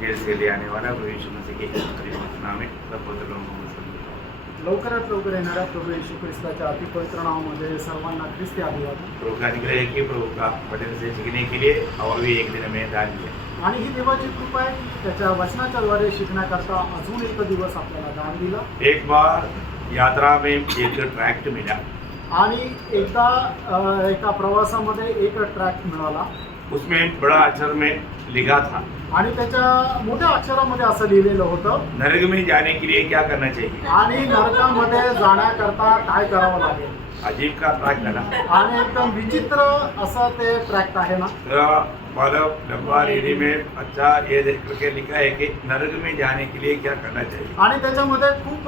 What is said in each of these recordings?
Gel से ले आने वाला प्रभु यीशु मसीह के नाम में सब पवित्र लोगों को लवकरात लवकर येणाऱ्या प्रभू येशू ख्रिस्ताच्या अतिपवित्र नावामध्ये सर्वांना ख्रिस्ती अभिवादन. प्रभु का अनुग्रह है कि प्रभु का वचन से सीखने के लिए और भी एक दिन में दान दिया. आणि ही देवाची कृपा आहे की त्याच्या वचनाच्या द्वारे शिकण्याकरता अजून एक दिवस आपल्याला दान दिलं. एक बार यात्रा में एक ट्रैक्ट मिला. आणि एकदा एका प्रवासामध्ये एक ट्रॅक्ट मिळाला. उसमें बड़ा अक्षर में लिखा था आणि त्याच्या मोठ्या अक्षरामध्ये असं लिहिलेलं होतं, नरक में जाने के लिए क्या करना चाहिए. आणि नरकामध्ये जाण्याकरता काय करावं लागेल. अजीब का ट्रैक्ट है ना. आणि एकदम विचित्र असं ते ट्रॅक्ट आहे ना. मतलब डब्बा रेडी में अच्छा ये देख करके लिखा है कि नरक में जाने के लिए क्या करना चाहिए. आणि त्याच्यामध्ये खूप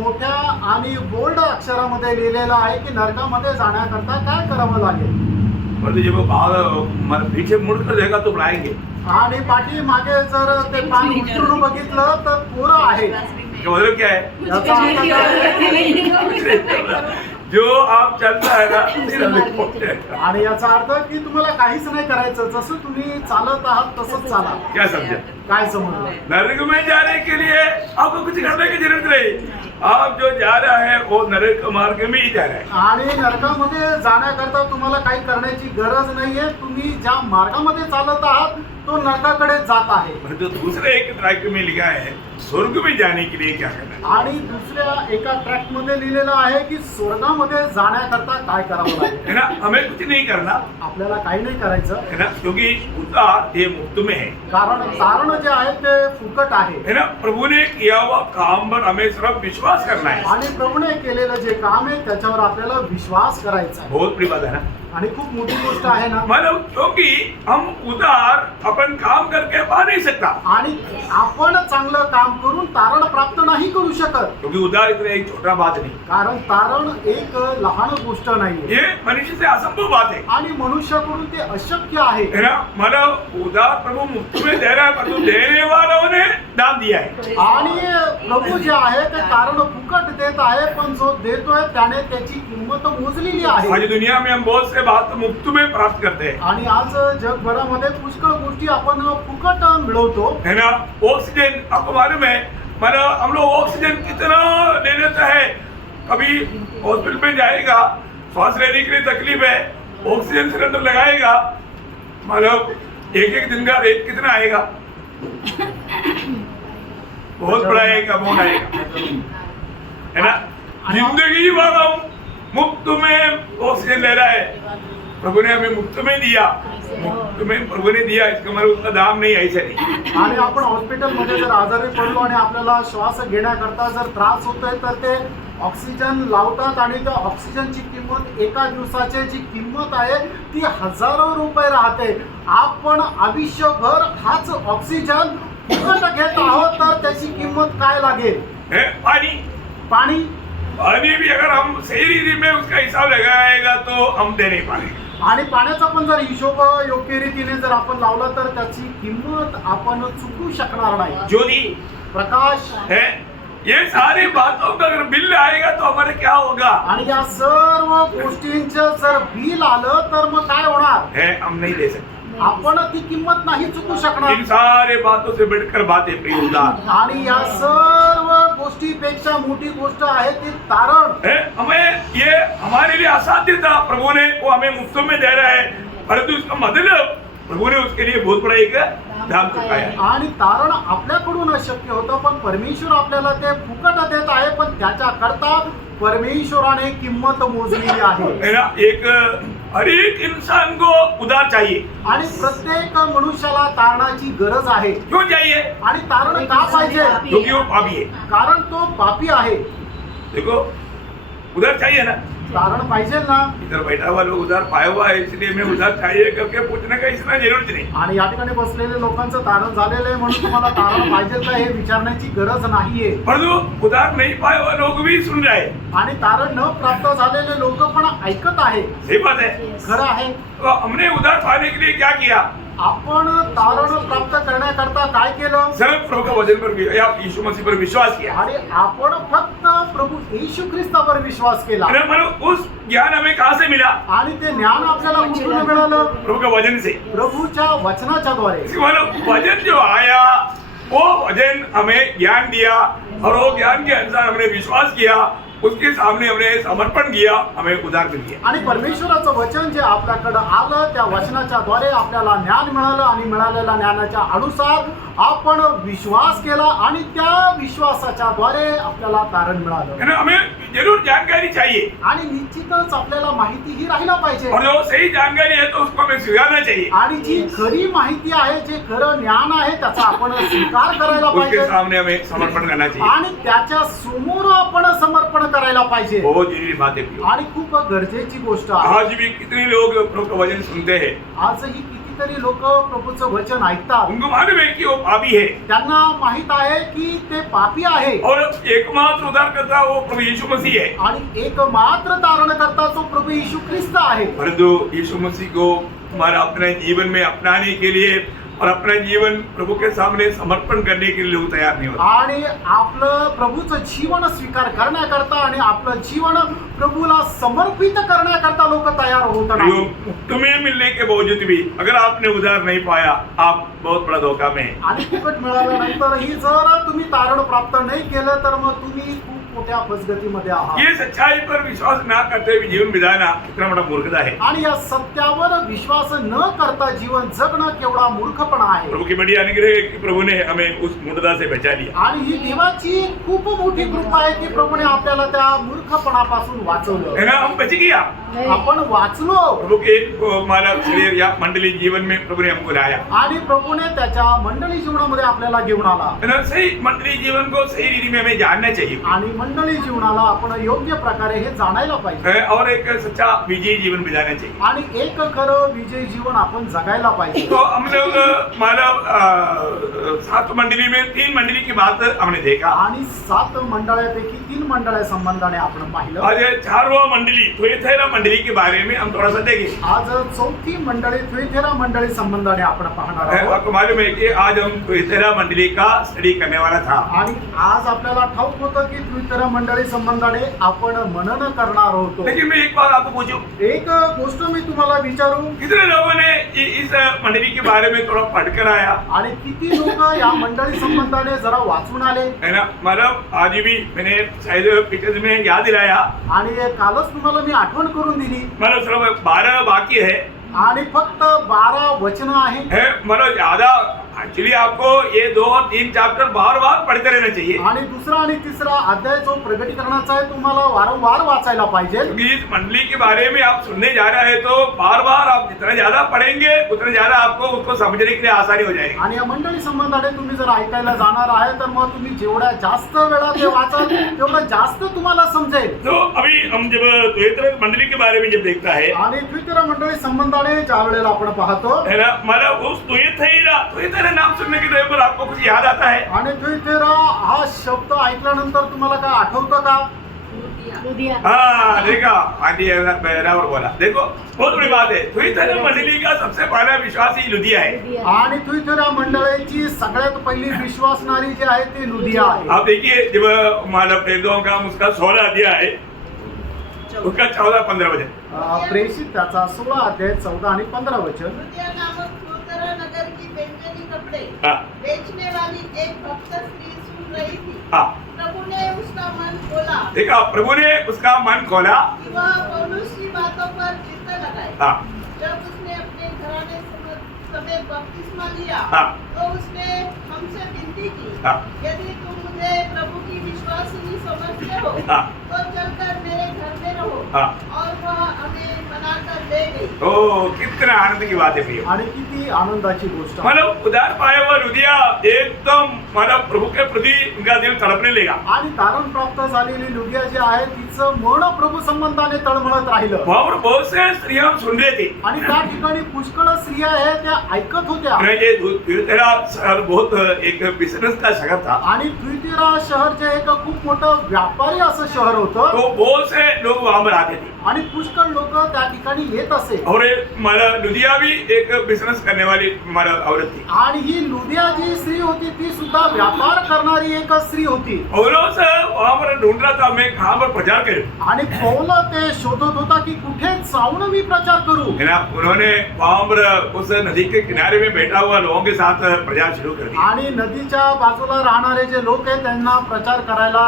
मोठ्या आणि बोल्ड अक्षरामध्ये लिहिलेलं आहे की नरकामध्ये जाण्याकरता काय करावं लागेल. परंतु जब वो पीछे मुड़ कर देगा तो बुलाएंगे. आणि पाठी मागे जर ते पान उचलून बघितलं तर पोरं आहे. इसका मतलब क्या है. याचा अर्थ काय आहे? जो आप चलता है ना सिर्फ. आणि याचा अर्थ की तुम्हाला काहीच नाही करायचं, जसं तुम्ही चालत आहात तसंच चाला. क्या समझे. काय समजलं. नरक में जाने के लिए आपको कुछ करने की जरूरत नहीं. आप जो जा रहा है वो नरक मार्ग में ही जा रहा है. आणि नरकामध्ये जाण्याकरता तुम्हाला काही करण्याची गरज नाहीये. तुम्ही ज्या मार्गामध्ये चालत आहात तो नरकाकडे जात आहे. परंतु दूसरे एक ट्रैक में लिखा है स्वर्ग में जाने के लिए क्या करना है. आणि दुसऱ्या एका ट्रॅक मध्ये लिहिलेलं आहे की स्वर्गामध्ये जाण्याकरता काय करावं लागेल. है ना. हमें कुछ नहीं करना आपल्याला काही नाही करायचं. है ना, क्योंकि उद्धार ये मुफ्त में है. कारण तारण जे आहे ते फुकट आहे. है ना. प्रभु ने किया हुआ काम पर हमें सिर्फ विश्वास करना है. आणि प्रभूने केलेलं जे काम आहे त्याच्यावर आपल्याला विश्वास करायचा आहे. बहुत बड़ी बात है ना. आणि खूप मोठी गोष्ट आहे ना. मतलब क्योंकि हम उधार अपन काम करके पा नहीं सकता. आणि आपण चांगलं काम करून तारण प्राप्त नाही करू शकत. क्योंकि उधार इतना एक छोटा बात नहीं. कारण तारण एक लहान गोष्ट नाही. ये मनुष्य से असंभव बात है. आणि मनुष्याकडून ते अशक्य आहे. है ना. मतलब उधार प्रभु मुफ्त में दे रहा है, परंतु देने वालों ने दान दिया है. आणि प्रभू जे आहे ते तारण फुकट देत आहे, पण जो देतोय त्याने त्याची किंमत मोजलेली आहे. आज दुनिया में हम बहुत से बात मुफ्त में प्राप्त करते हैं. आणि आज जगभरामध्ये पुष्कळ गोष्टी आपण फुकट मिळवतो. है ना. ऑक्सीजन आपको मालूम है. मतलब हम लोग ऑक्सीजन कितना ले लेता है. कभी हॉस्पिटल में जाएगा, सांस लेने के लिए तकलीफ है, ऑक्सीजन सिलेंडर लगाएगा, मतलब एक दिन का रेट कितना आएगा. बहुत बड़ा एक अमाउंट आएगा. है ना. जिंदगी भर हम मुफ्त में ऑक्सीजन ले रहा है. प्रभु ने हमें मुफ्त में दिया. मुफ्त में प्रभु ने दिया, इसका मतलब उसका दाम नहीं. ऐसा नहीं. आणि आपण हॉस्पिटलमध्ये जर आजारी पडलो आणि आपल्याला श्वास घेण्याकरता जर त्रास होतोय तर ते ऑक्सिजन लावतात. आणि त्या ऑक्सिजनची किंमत एका दिवसाची जी किंमत आहे ती हजारो रुपये राहते. आपण आयुष्यभर हाच ऑक्सिजन फुकट घेत आहोत तर त्याची किंमत काय लागेल. पानी पाणी भी अगर हम सही रीति में उसका हिसाब लगाएगा तो हम दे नहीं पाएंगे. आणि पाण्याचा पण जर हिशोब योग्य रीतीने जर आपण लावला तर त्याची किंमत आपण चुकू शकणार नाही. ज्योति प्रकाश है. ये सारी बातों का अगर बिल आएगा तो हमारे क्या होगा. आणि या सर्व गोष्टींचं जर बिल आलं तर मग काय होणार. है हम नहीं दे सकते. आपण ती किंमत नाही चुकू शकणार. इन सारे बातों से बढ़कर बात है प्रिय उद्धार. आणि या सर्व गोष्टीपेक्षा मोठी गोष्ट आहे ती तारण. हमें ये हमारे लिए असाध्य था. प्रभु ने वो हमें मुफ्त में दे रहा है, परंतु इसका मतलब प्रभु ने उसके लिए बहुत बड़ा एक दाम चुकाया. आणि तारण आपल्याकडून अशक्य होतं, पण परमेश्वर आपल्याला ते फुकट देत आहे. पण त्याच्याकरता परमेश्वराने किंमत मोजलेली आहे. एक हर एक इंसान को उधार चाहिए. आणि प्रत्येक मनुष्याला तारणाची गरज आहे. क्यों चाहिए. आणि तारण का पाहिजे. क्योंकि वो पापी है. कारण तो पापी आहे. देखो उधार चाहिए ना. तारण पाहिजे ना. इधर बैठा हुआ लोग उधार पाया हुआ है, इसलिए मैं उधार चाहिए करके पूछने का इतना जरूरत नहीं. आणि या ठिकाणी बसलेले लोकांचं तारण झालेलं आहे म्हणून तुम्हाला तारण पाहिजे का हे विचारण्याची गरज नाहीये. परंतु उधार नहीं पाया हुआ लोग भी सुन रहे हैं. आणि तारण न प्राप्त झालेले लोक पण ऐकत आहे. सही बात है. खरं आहे. तो हमने उधार पाने के लिए क्या किया. आपण तारण प्राप्त करण्याकरता काय केलं. सिर्फ प्रभु का वचन पर या यीशु मसीह पर विश्वास किया. आणि आपण फक्त प्रभु येशू ख्रिस्तावर विश्वास केला. मतलब उस ज्ञान हमें कहाँ से मिला. आणि ते ज्ञान आपल्याला कुठून मिळालं. प्रभु के वचन से. प्रभूच्या वचनाच्या द्वारे. मतलब वचन जो आया वो वचन हमें ज्ञान दिया और वो ज्ञान के अनुसार हमने विश्वास किया, उसके सामने हमने समर्पण किया, हमें उधार मिली. आणि परमेश्वराचं वचन जे आपल्याकडे आलं त्या वचनाच्या द्वारे आपल्याला ज्ञान मिळालं आणि मिळालेल्या ज्ञानाच्या अनुसार आपण विश्वास केला आणि त्या विश्वासाच्या द्वारे आपल्याला तारण मिळालं. हमें जरूर जानकारी चाहिए आणि निश्चितच आपल्याला माहिती ही राहिला पाहिजे और जो सही जानकारी है तो उसको हमें स्वीकारना चाहिए. आणि जी खरी माहिती आहे जे खरं ज्ञान आहे त्याचा आपण स्वीकार करायला उसके पाहिजे सामने हमें समर्पण करना चाहिए. आणि त्याच्या समोर आपण समर्पण करायला पाहिजे. बहुत जरूरी बात है. आणि खूप गरजेची गोष्ट आहे. आज भी कितने लोग प्रभु का वचन सुनते हैं, आजही कितीतरी लोक प्रभूचं वचन ऐकतात, उनको मालूम है कि वो पापी है त्यांना माहित आहे की ते पापी आहे और एकमात्र उद्धारकर्ता वो प्रभु यीशु मसीह है. आणि एकमात्र तारण करता तो प्रभू येशू ख्रिस्त आहे. परंतु यीशु मसीह को हमारा अपने जीवन में अपनाने के लिए और अपना जीवन प्रभु के सामने समर्पण करने के लिए लोग तैयार नहीं होते. आणि आपलं प्रभूचं जीवन स्वीकार करण्याकरता आणि आपलं जीवन प्रभूला समर्पित करण्याकरता लोक तयार होत नाही. तुम्हें मिलने के बावजूद भी अगर आपने उधार नहीं पाया, आप बहुत बड़ा धोखा में हैं. आणि फुकट मिळाल्यानंतरही जर तुम्ही तारण प्राप्त नाही केलं तर मग तुम्ही खूप मोठ्या फसगतीमध्ये आहात. ये सच्चाई पर विश्वास ना करते हुए जीवन बिताना कितना बड़ा मूर्खता है. आणि या सत्यावर विश्वास न करता जीवन जगणं केवढा मूर्खपणा आहे. प्रभु की बड़ी अनुग्रह है कि प्रभु ने हमें उस मूर्खता से बचा लिया. आणि ही देवाची खूप मोठी कृपा आहे की प्रभूने आपल्याला त्या मूर्खपणापासून वाचवलं. है ना, हम बच गया. आपण वाचलो प्रभु के हमारा शरीर या मंडली जीवन में प्रभु ने हमको लाया. आणि प्रभूने त्याच्या मंडळी जीवनामध्ये आपल्याला घेऊन आला. है ना, सही मंडली जीवन को सही रीति में हमें जानना चाहिए. आणि मंडळी जीवनाला आपण योग्य प्रकारे हे जाणायला पाहिजे. और एक सच्चा विजयी जीवन बिताना चाहिए. आणि एक खरं विजयी जीवन आपण जगायला पाहिजे. तो हम लोग मानव 7 मंडली में 3 मंडली की बात हमने देखा. आणि 7 मंडळापैकी 3 मंडळा संबंधाने आपण पाहिलं. आज 4वां मंडली थुएथैरा मंडली के बारे में हम थोड़ा सा देखें. आज 4थी मंडळी थुएथेरा मंडळी संबंधाने आपण पाहणार आहोत. आपको मालूम है कि आज हम थुएथैरा मंडली का स्टडी करने वाला था. आणि आज आपल्याला ठाऊक होतं की थुएथेरा मंडळी संबंधाने आपण मनन करणार होतो. लेकिन मैं एक बात आपको पूछूं, एक गोष्ट मी तुम्हाला विचारू, कितने लोगों ने इस मंडली के बारे में थोड़ा पढ़कर आया, आणि किती लोक या मंडळी संबंधाने जरा वाचून आले. है ना. मतलब आज भी मैंने शायद पिक्चर्स में याद दिलाया. आणि कालच तुम्हाला मी आठवण करून दिली. मतलब सिर्फ 12 बाकी है. आणि फक्त 12 वचन आहे. मतलब ज्यादा एक्चुअली आपको ये 2 और 3 चैप्टर बार बार पढ़ते रहना चाहिए. आणि दुसरा आणि तिसरा अध्याय जो प्रगटीकरणाचा आहे तुम्हाला वारंवार वाचायला पाहिजे. क्योंकि इस मंडली के बारे में आप सुनने जा रहे हैं तो बार बार आप जितना ज्यादा पढ़ेंगे उतना ज्यादा आपको उसको समझने के लिए आसानी हो जाएगी. आणि या मंडळी संबंधाने तुम्ही जर ऐकायला जाणार आहे तर मग तुम्ही जेवढ्या जास्त वेळा ते वाचाल तेवढं जास्त तुम्हाला समजेल. तो अभी हम जब थुएथैरा मंडली के बारे में जब देखता है, आणि थुएथेरा मंडळी संबंधाने ज्या वेळेला आपण पाहतो, है ना, मतलब उस थुएथैरा नाम सुनने के टाइम पर आपको कुछ याद आता है? आणि थुएथेरा हा शब्द ऐकल्यानंतर तुम्हाला काय आठवतं का? हाँ, देखा आंटी बराबर बोला. देखो बहुत बड़ी बात है. थुएथैरा मंडली का सबसे पहला विश्वासी लुदिया है. आणि थुएथेरा मंडळीची सगळ्यात पहिली विश्वासणारी जी आहे ती लुदिया आहे. आप देखिए जब हमारा प्रेरितों का उसका 16 अध्याय है, उसका 14-15 वचन. प्रेषित त्याचा 16 अध्याय 14 आणि 15 वचन. लुदिया नामक थुएथेरा नगर की व्यंजनी कपड़े हाँ. बेचने वाली एक भक्त स्त्री सुन रही थी. हाँ, प्रभु ने उसका मन खोला देखा प्रभु ने उसका मन खोला. कि वह पौलुस की बातों पर चित्त लगाए. हाँ, जब उसने अपने घराने समेत बपतिस्मा लिया हाँ. तो उसने हमसे विनती की, हाँ. यदि तुम मुझे प्रभु की विश्वासिनी समझते हो हाँ. तो चलकर मेरे घर में रहो. हाँ. और वह हमें बनाकर ले गई. ओ कितना आनंद की बात है प्रिय. आणि किती आनंदाची गोष्ट आहे. मतलब उधार पाया हुआ लुदिया एकदम मतलब प्रभु के प्रति उनका दिल तड़पने लगा. आणि तारण प्राप्त झालेली लुदिया जी आहे तिचं मन प्रभू संबंधाने तळमळत राहिलं. वहाँ पर बहुत से स्त्रियां सुन रहे थे. आणि त्या ठिकाणी पुष्कळ स्त्रिया आहेत त्या ऐकत होत्या. ये थुएथैरा शहर बहुत एक बिजनेस का शहर था. आणि थुएथेरा शहर जे एक खूप मोठं व्यापारी असं शहर होतं. तो बहुत से लोग वहाँ पर आते थे. आणि पुष्कळ लोक त्या ठिकाणी येत असे. और मतलब लुदिया भी एक बिजनेस करने वाली मतलब औरत थी. आणि ही लुदिया जी स्त्री होती ती सुद्धा व्यापार करणारी एक स्त्री होती. पौलुस वहाँ पर ढूंढ रहा था मैं कहाँ पर प्रचार करूं. आणि पौल ते शोधत होता की कुठे जाऊन मी प्रचार करू. है ना. उन्होंने वहाँ पर उस नदी के किनारे में बैठा हुआ लोगों के साथ प्रचार शुरू कर दिया. आणि नदीच्या नदीच्या बाजूला राहणारे जे लोक आहेत त्यांना प्रचार करायला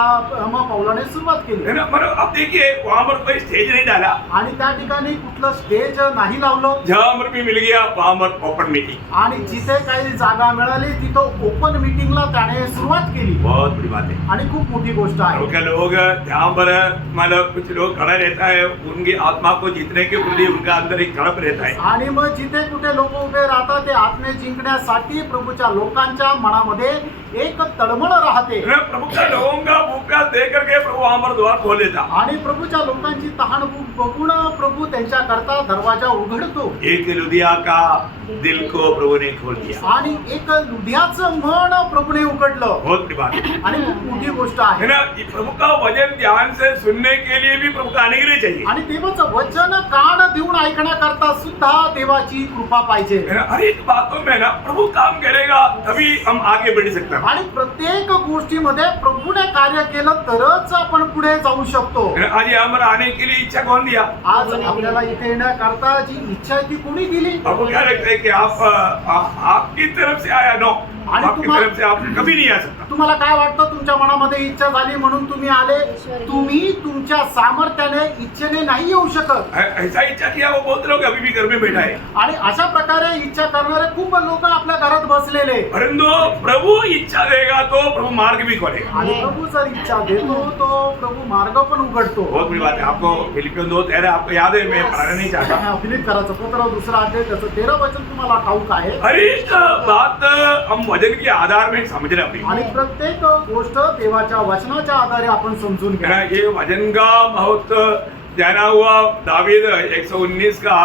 मग पौलाने सुरुवात केली. है ना, मतलब अब देखिए वहां पर कोई स्टेज नहीं डाला, आणि त्या ठिकाणी कुठलं स्टेज नाही लावलं. जहां पर भी मिल गया वहां पर ओपन मीटिंग. आणि जिथे काही जागा मिळाली तिथं ओपन मीटिंगला त्याने सुरुवात केली. बहुत बड़ी बात है. आणि खूप मोठी गोष्ट आहे. लोग जहाँ पर मतलब कुछ लोग खड़ा रहता है, उनकी आत्मा को जीतने के लिए उनका अंदर एक तड़प रहता है. आणि मग जिथे कुठे लोक उभे राहतात ते आत्मे जिंकण्यासाठी प्रभूच्या लोकांच्या मनामध्ये एक तळमळ राहते. प्रभु का लोगों का भूख प्यास देख करके प्रभु वहां पर द्वार खोल देता. आणि प्रभूच्या लोकांची तहान भूक बघून प्रभू त्यांच्या करता दरवाजा उघडतो. एक लुधिया का दिल को प्रभु ने खोल दिया. आणि एक लुधियाचं मन प्रभूने उघडलं. बहुत बड़ी बात है. आणि खूप मोठी गोष्ट है आहे. ना, ये प्रभु का वचन ध्यान से सुनने के लिए भी प्रभु का अनुग्रह चाहिए. आणि देवाचं वचन कान देऊन ऐकण्याकरता सुद्धा देवाची कृपा पाहिजे. है ना, हर एक बातों में ना प्रभु काम करेगा तभी हम आगे बढ़ सकते हैं. आणि प्रत्येक गोष्टीमध्ये प्रभूने कार्य केलं तरच आपण पुढे जाऊ शकतो. है ना, आज यहाँ पर आने के लिए इच्छा कौन दिया? आज आपल्याला इथे येण्याकरता जी इच्छा आहे ती कोणी दिली? आपको क्या लगता है कि आपकी तरफ से आया? नो, आणि आपकी तुम्हा- तरफ से आप कभी नहीं आ सकता. तुम्हाला काय वाटतं? तुमच्या मनामध्ये इच्छा झाली म्हणून तुम्ही आले? तुम्ही तुमच्या सामर्थ्याने इच्छेने नाही येऊ शकत. ऐसा इच्छा किया वो बहुत लोग अभी भी घर में बैठा है. आणि अशा प्रकारे इच्छा करणारे खूप लोक आपल्या घरात बसलेले. परंतु प्रभु इच्छा देगा तो प्रभु मार्ग भी खोलेगा. आणि प्रभू जर इच्छा देतो तो प्रभु मार्ग पण उघडतो. बहुत बड़ी बात है. आपको फिलिपियन 2:13 आपको याद है? मैं पढ़ाना नहीं चाहता. फिलिप कराचं पत्र 2 अध्याय त्याचं 13 वचन तुम्हाला ठाऊक आहे. हर एक बात हम वचन के आधार में समझना आणि पड़ेगा. प्रत्येक गोष्ट देवाच्या वचनाच्या आधारे आपण समजून है ना, घ्या. ये वचन का महत्व जाना हुआ दावीद 119 का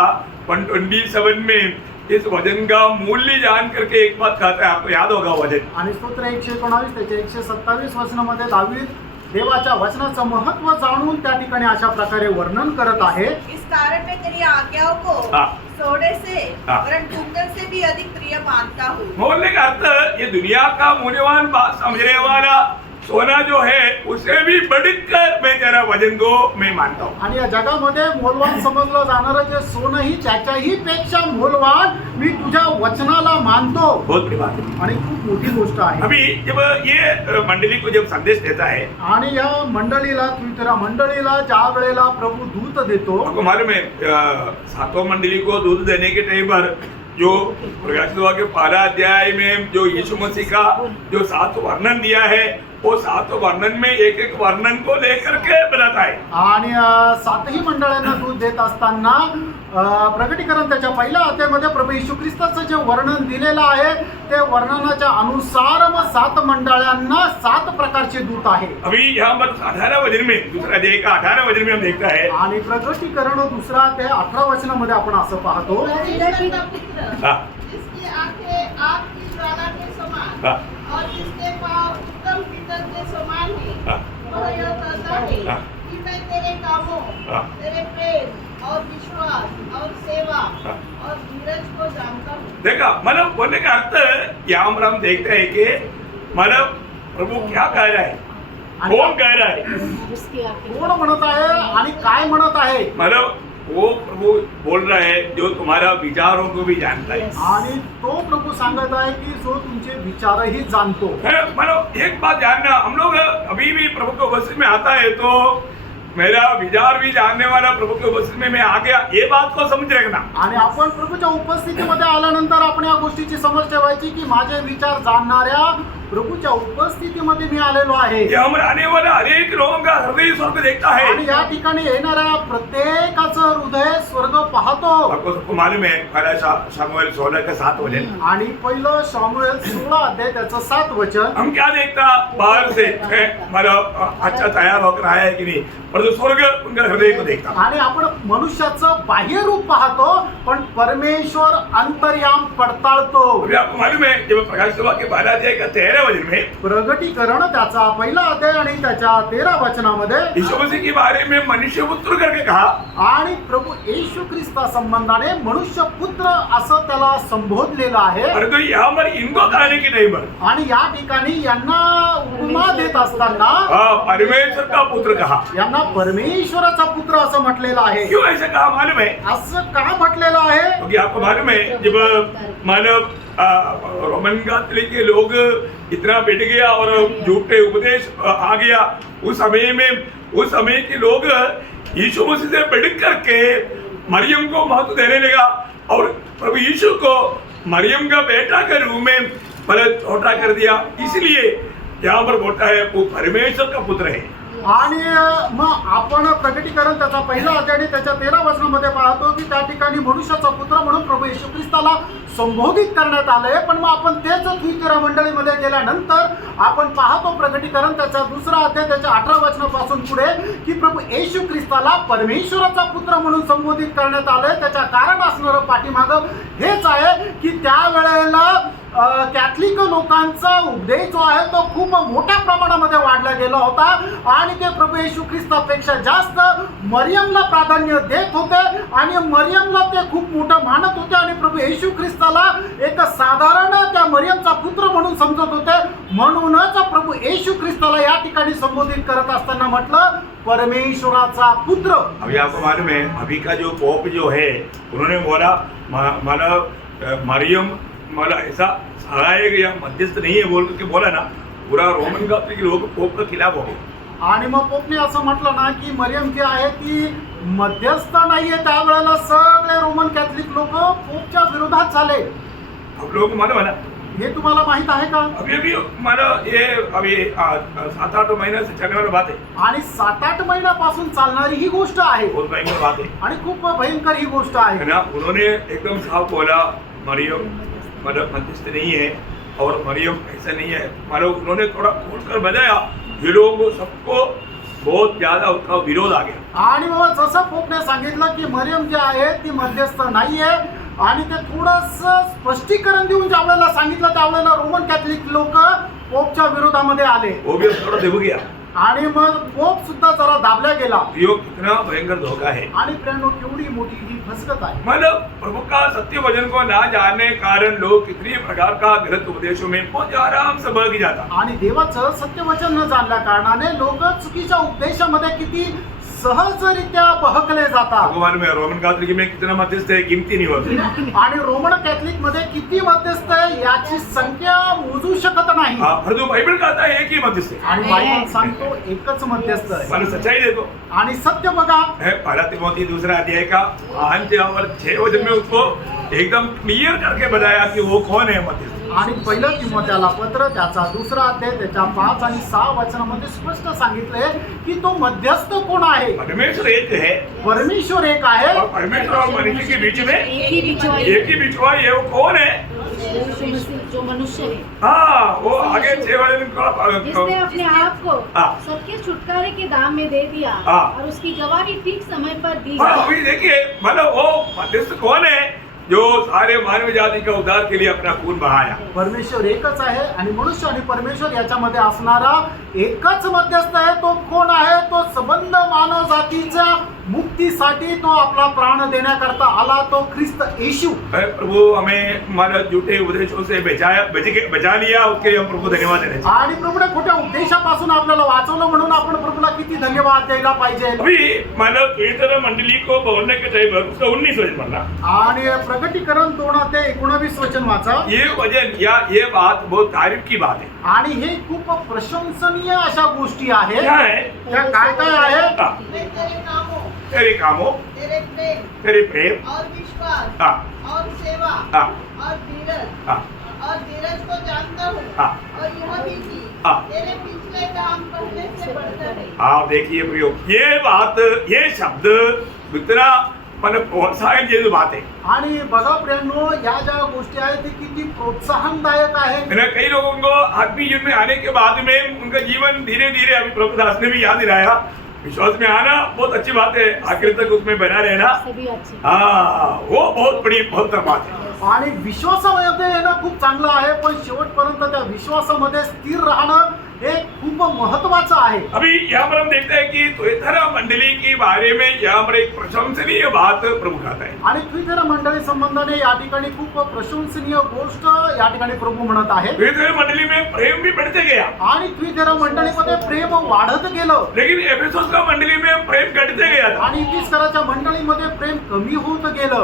127 में इस वचन का मूल्य जान करके एक बात कहता है. आपको याद होगा वचन. आणि स्तोत्र 119 त्याच्या 127 वचनामध्ये दावीद देवाच्या वचनाचं महत्व जाणून त्या ठिकाणी अशा प्रकारे वर्णन करत आहे. इस कारण मैं तेरी आज्ञाओं को हाँ. सोने से हाँ. वरन कुंदन से भी अधिक प्रिय मानता हूँ. बोलने का अर्थ ये दुनिया का मूल्यवान बात समझने वाला सोना जो है उसे भी बढ़कर मैं तेरा वचन को मैं मानता हूँ. आणि या जगामध्ये मोलवान समजलं जाणारं जे सोनंही त्याच्याही पेक्षा मोलवान मी तुझ्या वचनाला मानतो. बहुत बड़ी बात है. आणि खूप मोठी गोष्ट आहे. अभी जब ये मंडली को जब संदेश देता है, आणि या मंडळीला तुझ्या मंडळीला ज्या वेळेला प्रभू दूत देतो, आपको मालूम है सातों मंडली को दूध देने के टाइम पर जो प्रकाशित हुआ के 12 अध्याय में जो यीशु मसीह का जो 7 वर्णन दिया है, वो 7 वर्णन में एक एक वर्णन को लेकर के बनाता है. आणि 7ही मंडळांना दूध देत असताना प्रकटीकरण त्याच्या पहिल्या अध्यायामध्ये प्रभू येशू ख्रिस्ताचं जे वर्णन दिलेलं आहे ते वर्णनाच्या अनुसार मग 7 मंडळांना 7 प्रकारचे दूत आहे. अभी यहाँ पर 18 वचन में दूसरा अध्याय का 18 वचन में हम देखता है. आणि प्रकटीकरण 2 अध्याय 18 वचनामध्ये आपण असं पाहतो. परमेश्वर का पुत्र हाँ. जिसकी आंखें आग की ज्वाला के समान हाँ. और जिसके पांव उत्तम पीतल के समान है, हाँ. वह यह कहता है हाँ. कि मैं तेरे कामों, हाँ. तेरे प्रेम और विश्वास और सेवा हाँ. और धीरज को जानता हूँ. देखा, मतलब बोलने का अर्थ यहाँ पर हम देखते हैं कि मतलब प्रभु क्या कह रहा है, कौन कह रहा है. कोण म्हणत आहे आणि काय म्हणत आहे? मतलब वो प्रभु बोल रहा है जो तुम्हारा विचारों को भी जानता है. आणि तो प्रभु सांगत आहे की जो तुमचे विचारही जाणतो. मतलब एक बात जानना, हम लोग अभी भी प्रभु के उपस्थिति में आता है तो मेरा विचार भी जानने वाला प्रभु के उपस्थिति में मैं आ गया, ये बात को समझ रखना. आणि आपण प्रभूच्या उपस्थितीमध्ये आल्यानंतर आपण या गोष्टीची समज ठेवायची की माझे विचार जाणणाऱ्या प्रभूच्या उपस्थितीमध्ये मी आलेलो आहे. ये हम आने वाला हरेक लोगों का हृदय स्वर्ग देखता है. आणि या ठिकाणी येणाऱ्या प्रत्येकाचं हृदय स्वर्ग पाहतो. आपको सबको मालूम है पहला शमूएल 16 का 7 वचन. आणि पहिलं शामुएल 16 अध्याय त्याचं 7 वचन. हम क्या देखता बाहर से मतलब अच्छा तैयार होकर आया है कि नहीं, पर जो स्वर्ग उनका हृदय को देखता. आणि आपण मनुष्याचं बाह्य रूप पाहतो पण परमेश्वर अंतर्याम पडताळतो. अभी आपको मालूम है जब प्रकाशित हुआ के 12 अध्याय का 13 वचन में प्रगटीकरण त्याचा पहिला अध्याय आणि त्याच्या 13 वचनामध्ये यीशु मसीह के बारे में मनुष्य पुत्र करके कहा. आणि प्रभू येशू ख्रिस्ता संबंधाने मनुष्य पुत्र असं त्याला संबोधलेलं आहे. परंतु यहाँ पर इनको कहने की नहीं पर आणि या ठिकाणी यांना उपमा देत असताना परमेश्वर का पुत्र कहा. यांना परमेश्वराचा पुत्र असं म्हटलेलं आहे. क्यों ऐसा कहा मालूम है? असं का म्हटलेलं आहे? क्योंकि आपको मालूम है जब मानव रोमन कैथोलिक के लोग इतना बैठ गया और झूठे उपदेश आ गया। उस समय के लोग यीशु मसीह से बढ़ करके मरियम को महत्व देने लगा और प्रभु यीशु को मरियम का बेटा के रूप में मतलब छोटा कर दिया। इसलिए यहाँ पर बोलता है वो परमेश्वर का पुत्र है। आणि मग आपण प्रकटीकरण त्याचा पहिला अध्याय आणि त्याच्या 13 वचनामध्ये पाहतो की त्या ठिकाणी मनुष्याचा पुत्र म्हणून प्रभू येशू ख्रिस्ताला संबोधित करण्यात आलंय। पण मग आपण तेच थुइतरा मंडळीमध्ये गेल्यानंतर आपण पाहतो प्रकटीकरण त्याचा दुसरा अध्याय त्याच्या 18 वचनापासून पुढे की प्रभू येशू ख्रिस्ताला परमेश्वराचा पुत्र म्हणून संबोधित करण्यात आलंय। त्याच्या कारण असणारं पाठीमागं हेच आहे की त्यावेळेला कॅथलिक लोकांचा उपदेश जो आहे तो खूप मोठ्या प्रमाणामध्ये वाढला गेला होता आणि ते प्रभू येशू ख्रिस्तापेक्षा जास्त मरियमला प्राधान्य देत होते आणि मरियमला ते खूप मोठं मानत होते आणि प्रभू येशू ख्रिस्ताला एक साधारण त्या मरियमचा पुत्र म्हणून समजत होते। म्हणूनच प्रभू येशू ख्रिस्ताला या ठिकाणी संबोधित करत असताना म्हटलं परमेश्वराचा पुत्र। अभी आपको मालूम है अभी का जो पोप जो है उन्होंने बोला माना मरियम मला ऐसा सहायक या मध्यस्थ नहीं है बोल के बोला ना, पूरा रोमन कैथोलिक लोग पोप के खिलाफ हो गए। आणि मग पोपने असं म्हटलं ना की मरियम जी आहे ती मध्यस्थ नाहीये। त्यावेळेला सगळे रोमन कॅथलिक लोक पोपच्या विरोधात झाले। आप लोगों को मालूम है ना, हे तुम्हाला माहित आहे का? अभी मानो ये अभी 7-8 महीने से चलने वाली बात है आणि 7-8 महिन्यापासून चालणारी ही गोष्ट आहे बहुत भयंकर बात है आणि खूप भयंकर ही गोष्ट है आहे ना। उन्होंने एकदम साफ बोला मरियम मतलब मध्यस्थ नहीं है और मरियम ऐसा नहीं है। मानो उन्होंने थोड़ा खोलकर बताया, ये लोगों सबको बहुत ज्यादा उसका विरोध आ गया। आणि मग जसं पोपने सांगितलं की मरियम जी आहे ती मध्यस्थ नाहीये आणि ते थोडंसं स्पष्टीकरण देऊन ज्या वेळेला सांगितलं त्यावेळेला रोमन कॅथलिक लोक पोपच्या विरोधामध्ये आले वो भी थोड़ा देखो गया आणि मग पोप सुद्धा जरा दाबला गेला। यो कितना भयंकर धोखा है आणि प्रेरणो केवढी मोठी ही फसगत आहे। मतलब प्रभु का सत्य वचन को ना जानने के कारण लोग कितनी प्रकार का गलत उपदेशों में बहुत आराम से बह जाता। आणि देवाचं सत्यवचन न जाणल्या कारणाने लोक चुकीच्या उपदेशामध्ये किती सहजरित्या बहकले जातात। भगवान में रोमन कैथोलिक में कितना मध्यस्थ है गिनती नहीं होती। आणि रोमन कॅथलिक मध्ये किती मध्यस्थ आहे याची संख्या मोजू शकत नाही। हाँ, पर जो बाइबल कहता है एक ही मध्यस्थ है। आणि बायबल सांगतो एकच मध्यस्थ आहे। मानो सच्चाई देखो आणि सत्य बघा है पहला तिमोथी 2 अध्याय का 5 और 6 वचन में उसको एकदम क्लियर करके बताया कि वो कौन है मध्यस्थ। आणि पहिलं तिमोथेला पत्र त्याचा 2 अध्याय त्याच्या 5 आणि 6 वचनामध्ये स्पष्ट सांगितले की तो मध्यस्थ कोण आहे। परमेश्वर एक है परमेश्वर एक आहे और परमेश्वर और मनुष्य के बीच में एक ही बिचवा एक ही बिचवा ये वो कौन है? जो मनुष्य है, हाँ वो आगे 6 वचन जिसने अपने आप को हाँ। सबके छुटकारे के दाम में दे दिया हाँ। और उसकी गवाही ठीक समय पर दी। हाँ, अभी देखिए मतलब वो मध्यस्थ कौन है जो सारे मानव जाति का उद्धार के लिए अपना खून बहाया। परमेश्वर एकच आहे आणि मनुष्य आणि परमेश्वर याच्यामध्ये असणारा एकच मध्यस्थ आहे। तो कोण आहे? तो संबंध मानव जातीच्या मुक्तीसाठी तो आपला प्राण देण्याकरता आला, तो ख्रिस्त येशू। प्रभु हमें हमारे झूठे उपदेशों से बचा लिया, उसके लिए हम प्रभु धन्यवाद देने चाहिए। आणि प्रभूने खोट्या उपदेशापासून आपल्याला वाचवलं म्हणून आपण प्रभूला किती धन्यवाद द्यायला पाहिजे। अभी मानव थुइतरा मंडली को बोलने के टाइम पर उसका 19 वचन पढ़ना। आणि प्रकटीकरण 2 ते 19 वचन वाचा। ये वचन या ये बात बहुत तारीफ की बात है। आणि हे खूप प्रशंसनीय अशा गोष्टी आहेत। क्या है? त्या काय काय आहे? हाँ, मैं तेरे कामों, तेरे कामों, तेरे प्रेम और विश्वास हाँ, और सेवा हाँ, और धीरज हाँ, और धीरज को जानता हूँ हाँ। और यह भी कि हाँ। तेरे पिछले काम पहले से बढ़कर है। आप देखिए प्रयोग ये बात ये शब्द इतना मतलब प्रोत्साहन जैसी बात है। आणि बघा प्रेमनो या ज्या गोष्टी आहेत ते किती प्रोत्साहनदायक आहे। मैंने कई लोगों को आत्मीय जीवन में आने के बाद में उनका जीवन धीरे धीरे अभी प्रभुदास ने भी याद दिलाया, विश्वास में आना बहुत अच्छी बात है, आखिर तक उसमें बना रहना सभी अच्छे। हाँ वो बहुत बड़ी बहुत बात है। आणि विश्वासामध्ये येणं खूप चांगलं आहे, पण शेवटपर्यंत त्या विश्वासामध्ये स्थिर राहणं हे खूप महत्वाचं आहे. अभी यहाँ पर हम देखते हैं कि तुएथरा मंडली के बारे में यहाँ पर एक प्रशंसनीय बात प्रभु कहता है. आणि थुइथेरा मंडळी संबंधाने या ठिकाणी खूप प्रशंसनीय गोष्ट या ठिकाणी प्रभू म्हणत आहे. तुएथरा मंडली में प्रेम भी बढ़ते गया, आणि थुइथेरा मंडळीमध्ये प्रेम वाढत गेलं, लेकिन एफेसोस का मंडली में प्रेम घटते गया था. आणि इफिसकराच्या मंडळीमध्ये प्रेम कमी होत गेलं.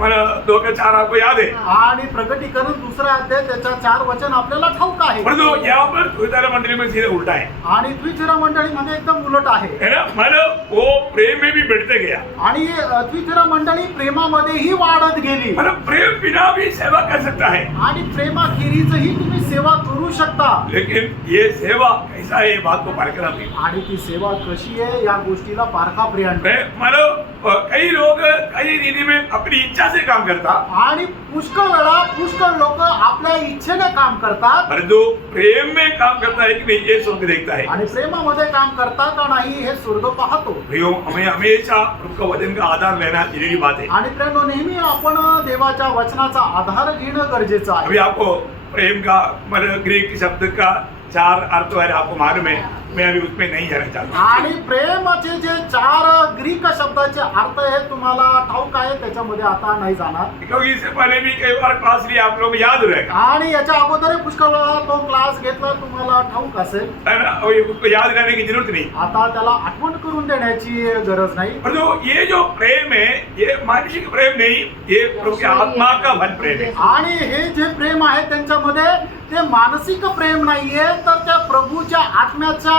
मला 2:4 आपको याद है. आणि प्रकटीकरण 2 अध्याय त्याच्या 4 वचन आपल्याला ठाऊक आहे. परंतु यहाँ पर तुएथरा मंडली में सीधे उल्टा है, आणि थुइथेरा मंडळीमध्ये एकदम उलट आहे. है ना. मतलब वो प्रेम में भी बढ़ते गया, आणि थुइथेरा मंडळी प्रेमामध्येही वाढत गेली. मतलब प्रेम बिना भी सेवा कर सकता है, आणि प्रेमाखेरीजही तुम्ही सेवा करू शकता. लेकिन ये सेवा कैसा है ये बात को परखना भी. आणि ती सेवा कशी आहे या गोष्टीला पारखा प्रियांत. मतलब कई लोग कई रीति में अपनी इच्छा से काम करता, आणि पुष्कळ वेळा पुष्कळ लोक आपल्या इच्छेने काम करतात, परंतु प्रेम में काम करता है कि नहीं ये स्वर्ग देखता है. आणि प्रेमामध्ये काम करता का नाही हे स्वर्ग पाहतो. भाइयों, हमें हमेशा प्रभु का वचन का आधार लेना जरूरी बात है. आणि प्रेम नेहमी आपण देवाच्या वचनाचा आधार घेणं गरजेचं आहे. अभी आपको प्रेम का मतलब ग्रीक शब्द का 4 अर्थ है, आपको मालूम है. मैं अभी उसमें नहीं जाना चाहता. आणि प्रेमाचे जे 4 ग्रीक शब्दाचे अर्थ हे तुम्हाला ठाऊक आहे, त्याच्यामध्ये आता नाही जाणार. क्योंकि इससे पहले भी कई बार क्लास लिया, आप लोग याद रहेगा, आणि याच्या अगोदर पुष्कळ वेळा तो क्लास घेतला, तुम्हाला ठाऊक असेल. है ना. और ये उसको याद करने की जरूरत नहीं. आता त्याला आठवण करून देण्याची गरज नाही. और जो ये जो प्रेम है ये मानसिक प्रेम नहीं, ये प्रभु की आत्मा का फल प्रेम है. आणि हे जे प्रेम आहे त्यांच्यामध्ये ते मानसिक प्रेम नाहीये, तर त्या प्रभूच्या आत्म्याच्या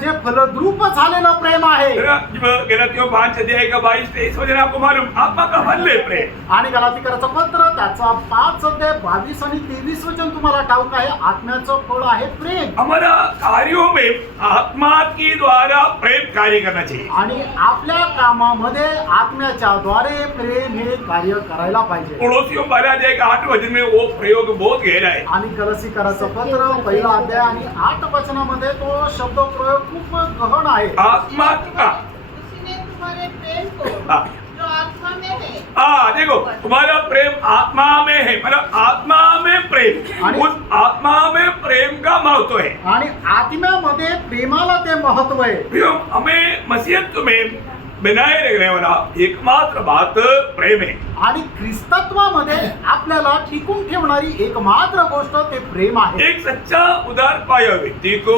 जे फलद्रूप झालेलं प्रेम आहे. गलातियों 5:22-23 वचन आपको मालूम, आत्मा का फल है प्रेम. आणि गलातीकराचं पत्र त्याचा 5:22 आणि 23 वचन तुम्हाला ठाऊक आहे, आत्म्याचं फळ आहे प्रेम. हमारा कार्यों में आत्मा के द्वारा प्रेम कार्य करना चाहिए. आणि आपल्या कामामध्ये आत्म्याच्या द्वारे प्रेम हे कार्य करायला पाहिजे. पड़ोसियों 12:8 वचन में वो प्रयोग बहुत गहरा है. आणि गलातीकराचं पत्र 1 अध्याय आणि 8 वचनामध्ये तो शब्द प्रयोग खूप गहन आहे. आत्मा का उसी ने तुम्हारे प्रेम को हाँ. जो आत्मा में है देखो तुम्हारा प्रेम आत्मा में है, मतलब आत्मा में प्रेम, आणि- उस आत्मा में प्रेम का महत्व है. आणि आत्म्यामध्ये प्रेमाला ते महत्व आहे. प्रियो, हमें मसीहत में बनाए रखने वाला एकमात्र बात प्रेम है. आणि ख्रिस्तत्वामध्ये आपल्याला टिकून ठेवणारी एकमात्र गोष्ट ते प्रेम आहे. एक सच्चा उदार पाया व्यक्ति को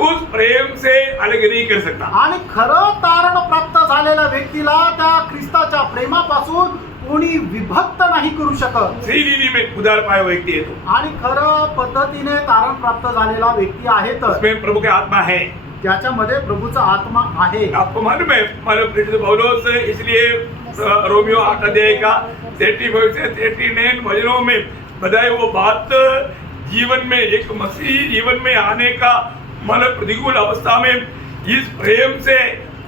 उस प्रेम से अलग नहीं कर सकता. आणि खरं तारण प्राप्त झालेल्या व्यक्तीला त्या ख्रिस्ताच्या प्रेमापासून कोणी विभक्त नाही करू शकत. सही रीति में उदार पाया व्यक्ति है तो आणि खरं पद्धतीने तारण प्राप्त झालेला व्यक्ती आहे, तर उसमें प्रभु की आत्मा है. त्याच्यामध्ये प्रभूचा आत्मा आहे. आपको मालूम है, मतलब प्रेरित पौलुस इसलिए रोमियो 8 अध्याय का 35 से 39 वचनों में बताए वो बात जीवन में एक मसीही जीवन में आने का मतलब प्रतिकूल अवस्था में इस प्रेम से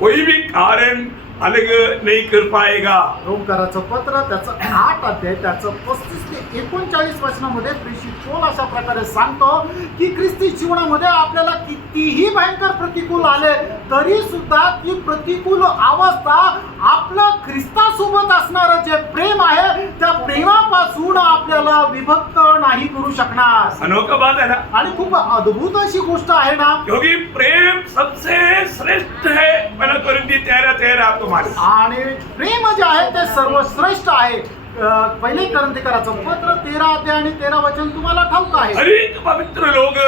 कोई भी कारण अलग नहीं कर पाएगा. रोमकाराचं पत्र त्याचं 8 अध्याय त्याचं 35 ते 39 वचनामध्ये प्रेषित पौल अशा प्रकारे सांगतो की ख्रिस्ती जीवनामध्ये आपल्याला कितीही भयंकर प्रतिकूल आले तरी सुद्धा ती प्रतिकूल अवस्था आपलं ख्रिस्तासोबत असणारं जे प्रेम आहे त्या प्रेमापासून आपल्याला विभक्त नाही करू शकणार. अनोखा बात है ना, आणि खूप अद्भुत अशी गोष्ट आहे ना, क्योंकि प्रेम सबसे श्रेष्ठ है. मैंने कोरिन्थी 13:13 आपको मालूम. आणि प्रेम जे आहे ते सर्वश्रेष्ठ आहे. पहिले कोरिन्थीकराचं पत्र 13 अध्याय आणि 13 वचन तुम्हाला ठाऊक आहे. हरेक पवित्र लोग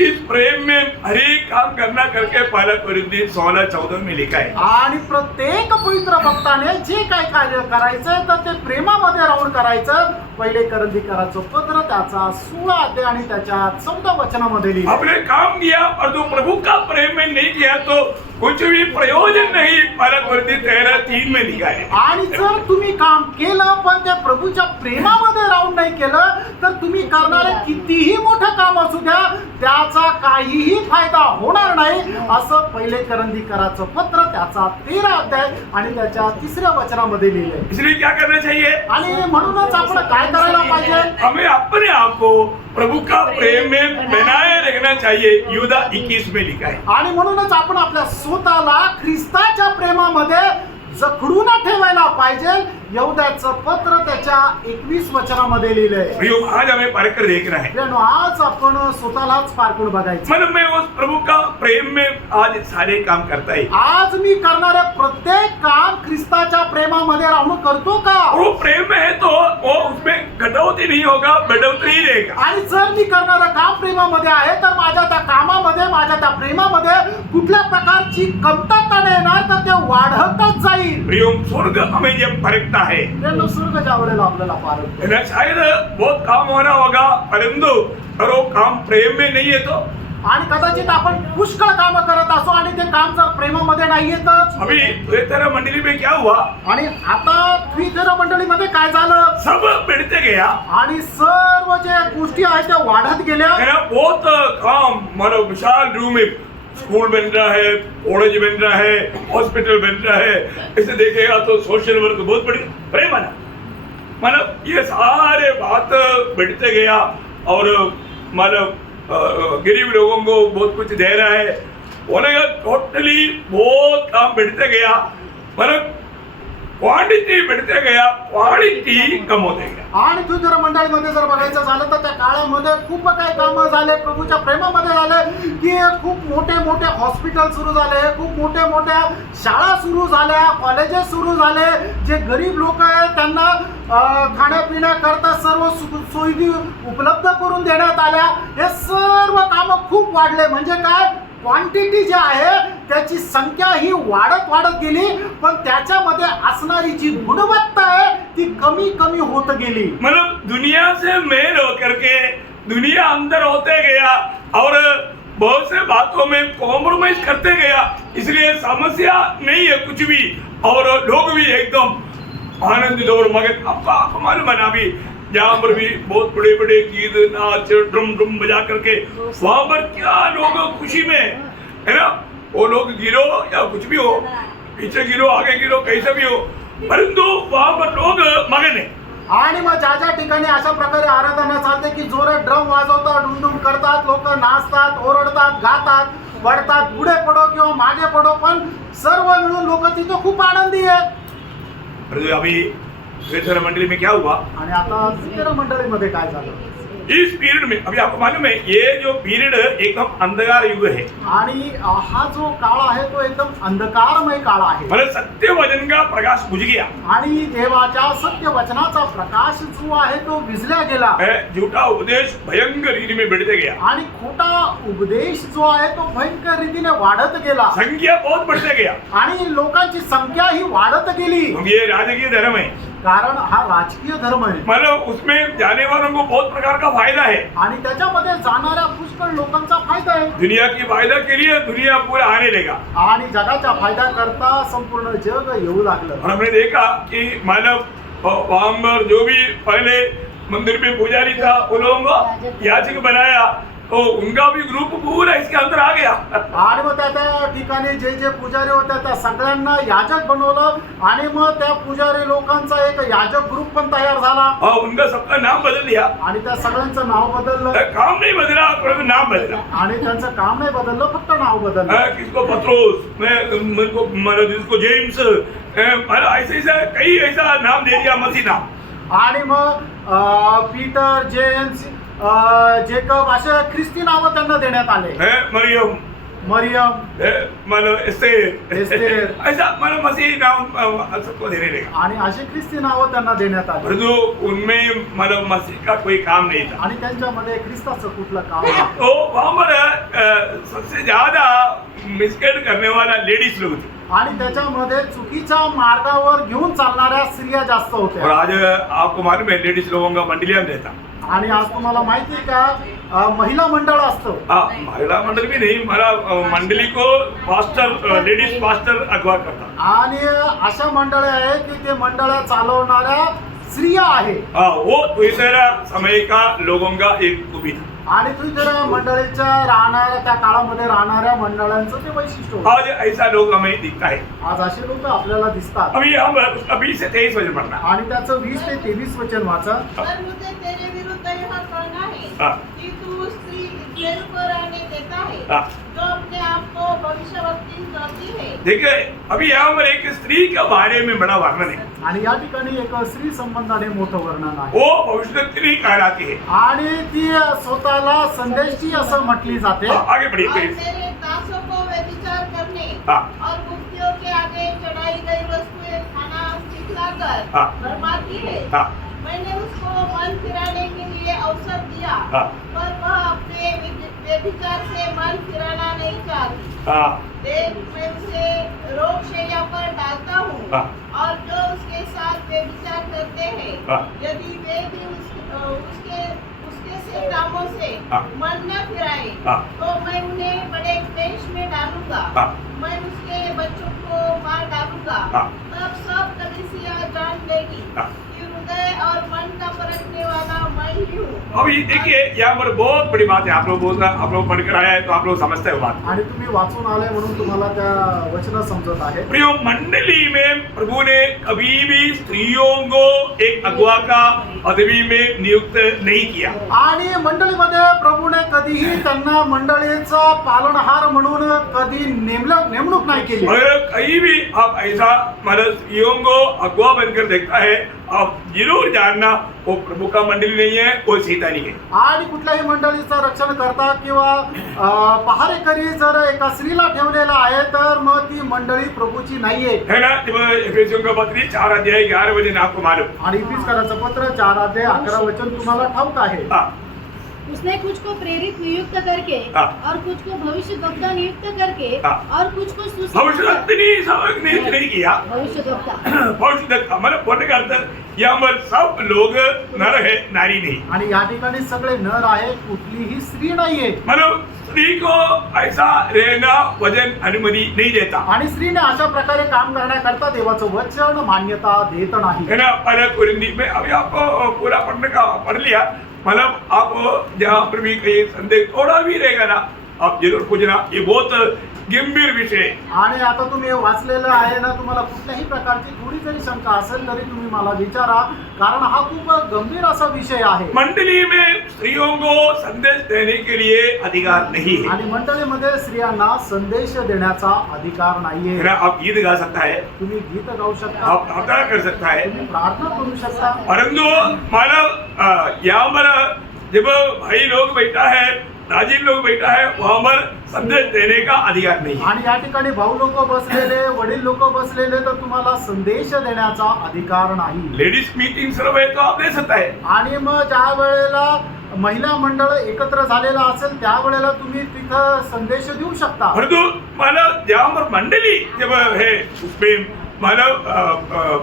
इस प्रेम में हरेक काम करना करके 1 कोरिन्थी 16:14 में लिखा है. आणि प्रत्येक पवित्र भक्ताने जे काय कार्य करायचं तर ते प्रेमामध्ये राहून करायचं. पहिले कोरिन्थीकराचं पत्र त्याचा 16 अध्याय आणि त्याच्या 14 वचनामध्ये लिहिलं. आपने काम किया और जो प्रभु का प्रेम में नहीं किया तो कुछ भी प्रयोजन नहीं. 1 कोरिन्थी 13:3 में लिखा है. आणि जर तुम्ही काम केलं पण त्या प्रभूच्या प्रेमामध्ये राहून नाही केलं तर तुम्ही करणारे कितीही मोठं काम असू द्या त्याचा काहीही फायदा होणार नाही, असं पहिले कोरिन्थीकराचं पत्र त्याचा 13 अध्याय आणि त्याच्या 3 वचनामध्ये लिहिलंय. इसलिए क्या करना चाहिए? आणि म्हणूनच आपण काय करायला पाहिजे? हमें अपने आप को प्रभु का प्रेम में बनाए रखना चाहिए. यूदा 21 में लिखा है. आणि म्हणूनच आपण आपल्या स्वतःला ख्रिस्ताच्या प्रेमामध्ये जखडून ठेवायला पाहिजे. यहूद्याचं पत्र त्याच्या 21 वचनामध्ये लिहिलंय. भाइयों, आज हमें परख कर देखना है, मित्रांनो, आज आपण स्वतःलाच पारखून बघायचं. मतलब मैं उस प्रभु का प्रेम में आज सारे काम करता है, आज मी करणारे प्रत्येक काम ख्रिस्ताच्या प्रेमामध्ये राहून करतो का? वो प्रेम में है तो वो उसमें कटौती नहीं होगा, बढ़ोतरी ही रहेगा. आणि जर मी करणारं काम प्रेमामध्ये आहे तर माझ्या त्या कामामध्ये, माझ्या त्या प्रेमामध्ये कुठल्या प्रकारची कमतरता नाही येणार, तर ते वाढतच जाईल. भाइयों, स्वर्ग हमें जब परखता है, मित्रांनो, स्वर्ग ज्या वेळेला आपल्याला पारखतो, ना शायद बहुत काम होना होगा, परंतु अगर वो काम प्रेम में नहीं है तो आणि कदाचित आपण पुष्कळ काम करत असो आणि ते काम जर प्रेमामध्ये नाही येतच. अभी तेरा मंडली में क्या हुआ, आणि आता द्वितीय मंडळीमध्ये काय झालं, सब बढ़ते गया आणि सर्व जे गोष्टी आहेत त्या वाढत गेल्या. है ना. बहुत काम, मानो विशाल रूम में स्कूल बन रहा है, कॉलेज बन रहा है, हॉस्पिटल बन रहा है. इसे देखेगा तो सोशल वर्क बहुत बड़ी प्रेम है ना. मतलब ये सारे बात बढ़ते गया और मतलब गरीब लोगों को बहुत कुछ दे रहा है. होने का टोटली बहुत काम बढ़ते गया, मतलब क्वांटिटी बढ़ते गया, क्वालिटी कम होते गया. आणि द्वितीय मंडळीमध्ये जर बघायचं झालं तर त्या काळामध्ये खूप काही कामं झाले, प्रभूच्या प्रेमामध्ये झाले, की खूप मोठे मोठे हॉस्पिटल सुरू झाले, खूप मोठ्या मोठ्या शाळा सुरू झाल्या, कॉलेजेस सुरू झाले. जे गरीब लोक आहेत त्यांना खाण्यापिण्याकरता सर्व सोयी उपलब्ध करून देण्यात आल्या. हे सर्व कामं खूप वाढले. म्हणजे काय, क्वांटिटी जी आहे त्याची संख्या ही वाढत वाढत गेली, पण त्याच्यामध्ये असणारी जी गुणवत्ता आहे ती कमी कमी होत गेली. मतलब दुनिया से मेल होकर के दुनिया अंदर होते गया और बहुत से बातों में कॉम्प्रोमाइज करते गया, इसलिए समस्या नहीं है कुछ भी, और लोग भी एकदम आनंदित और मगन. आपको मालूम है ना, अभी जहाँ पर भी बहुत बड़े बड़े गीत, नाच, ड्रम बजा करके वहां पर क्या लोग खुशी में है ना. वो लोग गिरो या कुछ भी हो, पीछे गिरो आगे गिरो कैसे भी हो, परंतु वहां पर लोग मगन है. आणि मग ज्या ज्या ठिकाणी अशा प्रकारे आराधना चालते की जोरात ड्रम वाजवतात, डुमडुम करतात, लोक नाचतात, ओरडतात, गातात, पडतात, पुढे पडो किंवा मागे पडो, पण सर्व मिळून लोक तिथे खूप आनंदी आहे. परंतु अभी द्वितीय मंडली में क्या हुआ, आणि आता द्वितीय मंडळीमध्ये काय झालं, इस पीरियड में अभी आपको मालूम है ये जो पीरियड एकदम अंधकार युग है. आणि हा जो काळ आहे तो एकदम अंधकारमय काळ आहे. मतलब सत्य वचन का प्रकाश बुझ गया, आणि देवाच्या सत्य वचनाचा प्रकाश जो आहे तो विझल्या गेला, झूठा उपदेश भयंकर रीति में बढ़ते गया, आणि खोटा उपदेश जो आहे तो भयंकर रीतीने वाढत गेला, संख्या बहुत बढ़ते गया. आणि लोकांची संख्या ही वाढत गेली. क्योंकि ये राजकीय धर्म है, कारण हा राजकीय धर्म आहे. मतलब उसमें जाने वालों को बहुत प्रकार का फायदा है, आणि त्याच्यामध्ये जाणाऱ्या पुष्कळ लोकांचा फायदा आहे. दुनिया की फायदा के लिए दुनिया पूरा आने लगा. आणि जगाच्या फायदा करता संपूर्ण जग येऊ लागलं. और हमने देखा कि मानव वहां पर जो भी पहले मंदिर में पुजारी था उन लोगों को याचक बनाया, तो उनका भी ग्रुप पूरा इसके अंदर आ गया. आणि मग त्या ठिकाणी जे जे पुजारी होते त्या सगळ्यांना याजक बनवलं, आणि मग त्या पुजारी लोकांचा एक याजक ग्रुप पण तयार झाला, और उनका सबका नाम बदल दिया. आणि त्या सगळ्यांचं नाव बदललं. काम नहीं बदला परंतु नाम बदला. आणि त्यांचं काम नाही बदललं, फक्त नाव बदललं. किसको पत्रोस, मेरे को मतलब जिसको जेम्स, ऐसा कई ऐसा नाम दे दिया, मसीह नाम. आणि मग पीटर, जेम्स, जेकब असे ख्रिस्ती नावं त्यांना देण्यात आले. मरियम, मरियम, मतलब एस्तेर, ऐसा मतलब मसीह नाम सबको देने लगा. आणि असे ख्रिस्ती नावं त्यांना देण्यात आले. परंतु उनमें मतलब मसीह का कोई काम नहीं था. आणि त्यांच्यामध्ये ख्रिस्ताचं कुठलं काम नाही. तो वहां पर सबसे ज्यादा मिसगाइड करने वाला लेडीज लोग थे. आणि त्याच्यामध्ये चुकीच्या मार्गावर घेऊन चालणाऱ्या स्त्रिया जास्त और होत्या. आज आपको मालूम है लेडीज लोगों का मंडलियां रहता. आणि आज तुम्हाला माहिती आहे का, महिला मंडळ असतं. महिला मंडल भी नहीं, मला मंडली को पास्टर, लेडीज पास्टर अगवा करता. आणि अशा मंडळ आहे की ते मंडळ चालवणाऱ्या स्त्रिया आहे. वो दूसरा समय का लोगों का एक खूबी था. आणि द्वितीय मंडळीच्या राहणाऱ्या त्या काळामध्ये राहणाऱ्या मंडळांचं ते वैशिष्ट्य होतं. आज ऐसा लोग हमें दिखता है. आज असे लोक आपल्याला दिसतात. अभी हम 20 से 23 वचन पढ़ना. आणि त्याचं 20 ते 23 वचन वाचा. पर मुझे तेरे विरुद्ध यह कहना है हाँ. कि तू स्त्री इस्राएल को रहने देता है, हाँ. जो अपने आप को भविष्यवक्ती कहती है. देखिए अभी यहाँ पर एक स्त्री के बारे में बड़ा वर्णन है. आणि या ठिकाणी एक स्त्री संबंधाने मोठं वर्णन आहे वो भविष्यवाणी कहलाती है। आणि ती स्वतःला संदेशी असं म्हटली जाते आगे बढ़िए और प्लीज। मेरे दासों को व्यभिचार करने हाँ। और मुक्तियों के आगे चढ़ाई गई वस्तुएं खाना सिखलाकर हाँ। भरमाती है। हाँ। मैंने उसको मन फिराने के लिए अवसर दिया, हाँ। पर वह अपने व्यभिचार से मन फिराना नहीं चाहती। हाँ। देख, मैं उसे रोगशैया पर डालता हूँ, हाँ। और जो उसके साथ व्यभिचार करते हैं, हाँ। यदि वे भी उसके से कामों से हाँ। मन न फिराए, हाँ। तो मैं उन्हें बड़े क्लेश में डालूंगा। हाँ। मैं उसके बच्चों को मार डालूंगा। हाँ। तब सब कलीसिया जान लेगी हाँ। कि हृदय और मन का परखने वाला मैं ही हूँ। अब ये देखिए यहाँ पर बहुत बड़ी बात है, आप लोग बोल रहे आप लोग पढ़कर आया है तो आप लोग समझते हो बात। आणि तुम्ही वाचून आले म्हणून तुम्हाला त्या वचन समजत आहे प्रियो मंडली में प्रभु ने कभी भी स्त्रियों को एक अगुआ का पदवी में नियुक्त नहीं किया। आणि मंडळीमध्ये प्रभूने कधीही त्यांना मंडळीचा पालनहार म्हणून कधी नेमणूक नाही केली अगर कहीं भी आप ऐसा मतलब स्त्रियों को अगुआ बनकर देखता है, आप जरूर जानना वो प्रभु का मंडली नहीं है, वो शैतानी है। आणि कुठल्याही मंडळीचं रक्षण करता किंवा पहारेकरी जर एका स्त्रीला ठेवलेला आहे तर मग ती मंडळी प्रभूची नाहीये है ना। जब एफेसियों का पत्री 4 अध्याय 11 वचन आपको मालूम। आणि इफिसकाराचं पत्र 4 वचन तुम्हाला ठाऊक आहे हाँ। उसने कुछ को प्रेरित नियुक्त करके हाँ। और कुछ को भविष्यद्वक्ता नियुक्त करके हाँ। और कुछ को सुसमाचार भविष्यवाणी सब नियुक्त नहीं किया। भविष्यद्वक्ता भविष्यद्वक्ता मतलब बोलने का अर्थ यहाँ पर सब लोग नर है, नारी नहीं। आणि या ठिकाणी सगळे नर आहे कुठलीही स्त्री नाहीये मतलब स्त्री को ऐसा रहना वचन अनुमति नहीं देता आणि स्त्रीने अशा प्रकारे काम करण्याकरता देवाचं वचन मान्यता देत नाही है ना। पहले कुरिन्दी में अभी आपको पूरा पढ़ने का पढ़ लिया, मतलब आप जहाँ पर भी कहीं संदेह थोड़ा भी रहेगा ना, आप जरूर पूछना, ये बहुत गंभीर विषय है। आणि आता तुम्ही वाचलेलं आहे ना, तुम्हाला कुठल्याही प्रकारची थोडी जरी शंका असेल तरी तुम्ही मला विचारा, कारण हा खूप गंभीर असा विषय आहे मंडली में स्त्रियों को संदेश देने के लिए अधिकार नहीं है। आणि मंडळीमध्ये स्त्रियांना संदेश देण्याचा अधिकार नाहीये है ना। आप गीत गा सकता है, तुम्ही गीत गाऊ शकता आप प्रार्थना कर सकता है, तुम्ही प्रार्थना करू शकता परंतु मानव यहाँ पर जब भाई लोग बैठा है, राजीव लोग बैठा है, वहाँ पर संदेश देने का अधिकार नहीं है। आणि या ठिकाणी भाऊ लोक बसलेले वडील लोक बसलेले तर तुम्हाला संदेश देण्याचा अधिकार नाही लेडीज मीटिंग सर्व है तो आप दे सकता है। आणि मग ज्या वेळेला महिला मंडळ एकत्र झालेला असेल त्यावेळेला तुम्ही तिथं संदेश देऊ शकता परंतु मानव जहाँ पर मंडली जब है उसमें मानव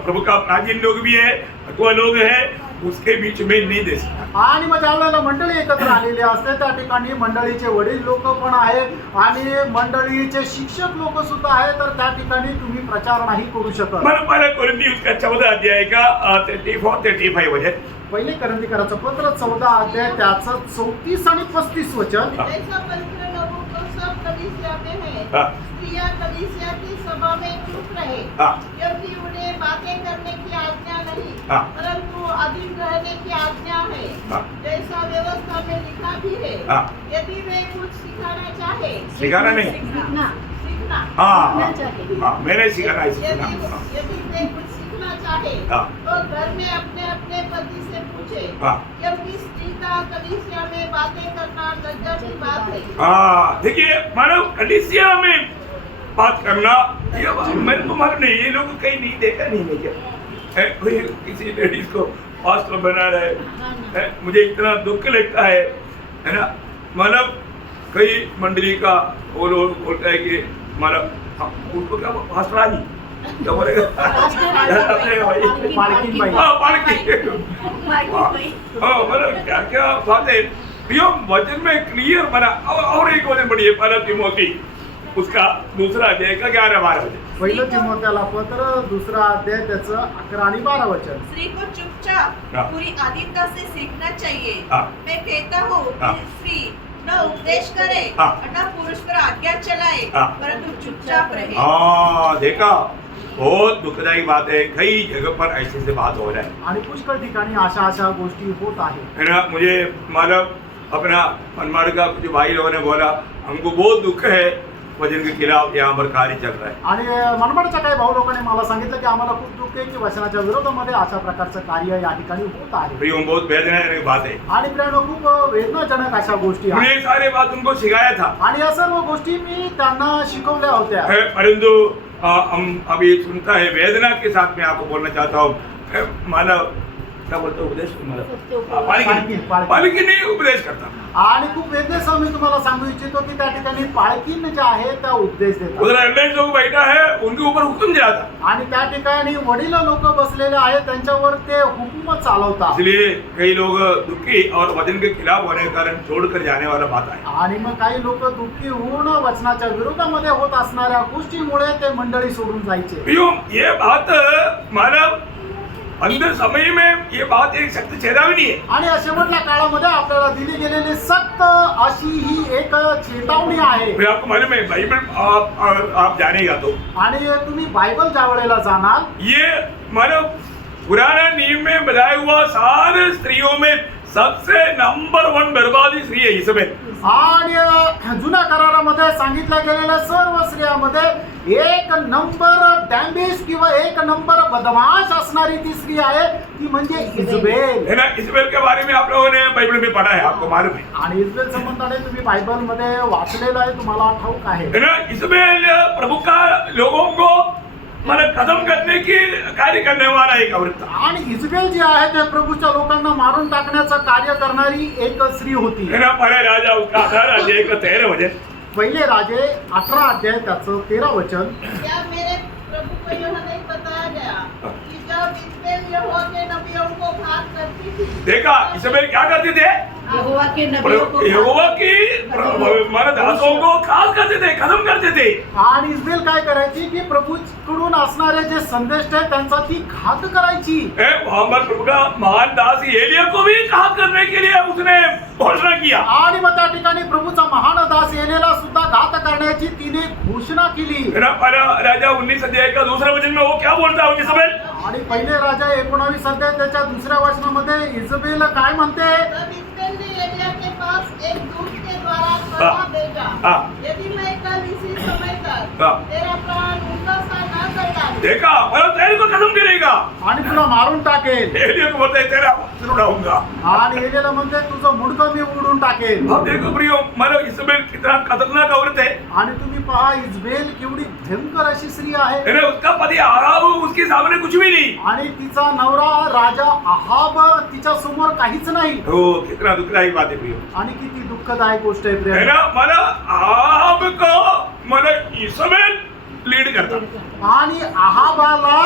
प्रभु का प्राचीन लोग भी है, अगुआ लोग है, उसके बीच में नहीं दे सकता। आणि मग ज्या वेळेला मंडळी एकत्र आलेली असते त्या ठिकाणी मंडळीचे वडील लोक पण आहेत आणि मंडळीचे शिक्षक लोक सुद्धा आहेत, तर त्या ठिकाणी तुम्ही प्रचार नाही करू शकत मन पहले कुरिन्दी उसका 14 अध्याय का 34-35 वचन। पहिले करंदीकराचं पत्र 14 त्याचं 34 आणि 35 वचन ऐसा पवित्र लोगों को सब कलीसिया में है। हाँ। स्त्रियां कलीसिया की सभा में चुप रहे, हाँ। क्योंकि उन्हें बातें करने की आज्ञा नहीं, हाँ। परंतु अधीन रहने की आज्ञा है, हाँ। जैसा व्यवस्था में लिखा भी है। हाँ। यदि वे कुछ सिखाना चाहे, सिखाना नहीं, सीखना सीखना। हाँ सीखना हाँ चाहिए। हाँ, मैंने सिखाना है, यदि सीखना। यदि वे कुछ सीखना चाहे, हाँ। तो घर में अपने अपने पति से पूछे, हाँ। क्योंकि स्त्री का कलीसिया में बातें करना लज्जा की बात है। हाँ, देखिए मानव कलीसिया में बात करना ये मैं तो मालूम नहीं, ये लोग कहीं नहीं देखा नहीं है क्या है, कोई किसी लेडीज को पास्टर बना रहा है, मुझे इतना दुख लगता है ना। मतलब कई मंडली का वो लोग बोलता है कि मतलब उसको क्या पास्टर आदि क्या बोलेगा भाई पालखी बाई हाँ पालकी हाँ, मतलब क्या क्या बात है। प्रियो वचन में क्लियर बना। और एक वचन बढ़िए, पहला तिमोथी उसका 2 अध्याय का 11-12 वचन। पहिलं तिमोथेला पत्र 2 अध्याय त्याचं 11 आणि 12 वचन स्त्री को चुपचाप हाँ। पूरी आधीनता से सीखना चाहिए। हाँ। मैं कहता हूँ हाँ। कि स्त्री न उपदेश करे हाँ। और न पुरुष पर आज्ञा चलाए, हाँ। परंतु चुपचाप रहे। हाँ देखा, बहुत दुखदायी बात है, कई जगह पर ऐसे से बात हो रहा है आणि पुष्कळ ठिकाणी अशा गोष्टी होत आहेत है ना। मुझे मतलब अपना मनमाड़ का कुछ भाई लोगों ने बोला, हमको बहुत दुख है वचन के खिलाफ यहाँ पर कार्य चल रहा है। आणि मनमाडच्या काही भाऊ लोकांनी मला सांगितलं की आम्हाला खूप दुःख आहे की वचनाच्या विरोधामध्ये अशा प्रकारचं कार्य या ठिकाणी होत आहे. प्रियो बहुत वेदनाजनक बात है। आणि प्रियानो खूप वेदनाजनक अशा गोष्टी मैंने आहेत ये सारे बात उनको सिखाया था, आणि या सर्व गोष्टी मी त्यांना शिकवल्या होत्या. परंतु हम अभी सुनता है वेदना के साथ मैं आपको बोलना चाहता हूँ। मानव क्या बोलते उपदेश पालकी नहीं उपदेश करता। आणि खूप वेदनेसह मी तुम्हाला सांगू इच्छितो की त्या ठिकाणी पालखीन जे आहे त्या उपदेश देतात उधर एल्डर लोग बैठा है, उनके ऊपर हुक्म दिलाता, आणि त्या ठिकाणी वडील लोक बसलेले आहेत त्यांच्यावर ते हुकूमत चालवतात. इसलिए कई लोग दुखी और वचन के खिलाफ होने के कारण छोड़कर जाने वाला बात है। आणि मग काही लोक दुःखी होऊन वचनाच्या विरोधामध्ये होत असणाऱ्या गोष्टीमुळे ते मंडळी सोडून जायचे. प्रियो, ये बात मानव अंदर समय में ये बात एक सख्त चेतावनी है। आणि शेवटच्या काळामध्ये आपल्याला दिली गेलेली सक्त अशी ही एक चेतावणी आहे. फिर आपको मालूम है बाइबल आप जानेगा तो आणि तुम्ही बायबल ज्या वेळेला जाणार ये मानव पुराना नियम में बताया हुआ सारे स्त्रियों में सबसे नंबर 1 बर्बादी स्त्री है इजबेल। आणि जुन्या करारामध्ये सांगितल्या गेलेल्या सर्व स्त्रियांमध्ये एक नंबर डॅम्बिश किंवा एक नंबर बदमाश असणारी ती स्त्री आहे ती म्हणजे इजबेल. है ना, इजबेल के बारे में आप लोगों ने बाइबल में पढ़ा है, आपको मालूम है। आणि इजबेल संबंधाने तुम्ही बायबल मध्ये वाचलेलं आहे, तुम्हाला ठाऊक आहे. है ना, इजबेल प्रभु का लोगों को मतलब खत्म करने की कार्य करने वाला एक औरत था। आणि इजबेल जी आहे ते प्रभूच्या लोकांना मारून टाकण्याचं कार्य करणारी एक स्त्री होती. है ना, पहले राजा उसका 18 अध्याय का 13 वचन। पहिले राजे 18 अध्याय त्याचं 13 वचन. क्या मेरे प्रभु को यह नहीं बताया गया कि जब इस्राएल यहोवा के नबियों को घात करती थी? देखा इजबेल क्या करते थे, यहोवा के नबियों को यहोवा की मानव दासों को खास करते थे, खत्म करते थे। आणि इस्रायल काय करायची की प्रभूकडून असणारे जे संदेश आहे त्यांचा ती घात करायची. मोहम्मद प्रभु का महान दास एलिया को भी घात करने के लिए उसने घोषणा किया। आणि मग त्या ठिकाणी प्रभूचा महान दास एलियाला सुद्धा घात करण्याची तिने घोषणा केली. है ना, पहला राजा 19 अध्याय का दूसरा वचन में वो क्या बोलता है इजबेल? आणि पहिले राजा 19 अध्याय त्याच्या दुसऱ्या वचनामध्ये इजबेल काय म्हणते, तब इस्राएल ने एलिया के पास एक दूत के द्वारा कहा भेजा, यदि मैं कल इसी समय तक तेरा प्राण उनका सा न कर डालूं, देखा मतलब तेरे को खत्म करेगा। आणि तुला मारून टाकेल. एलिया को बोलता है तेरा सिर उड़ाऊंगा। आणि एलियाला म्हणते तुझं मुंडकं मी उडून टाकेल. अब देखो प्रियो, मतलब इजबेल कितना खतरनाक औरत है। आणि तुम्ही पहा इजबेल केवढी भयंकर अशी स्त्री आहे. है ना, उसका पति आहाब उसके सामने कुछ भी नहीं। आणि तिचा नवरा राजा अहाब तिच्या समोर काहीच नाही. हो, कितना दुखदायक बात है प्रियो। आणि किती दुःखदायक गोष्ट आहे है प्रिय. ना, मतलब आहाब को मतलब इजबेल लीड करता। आणि अहाबाला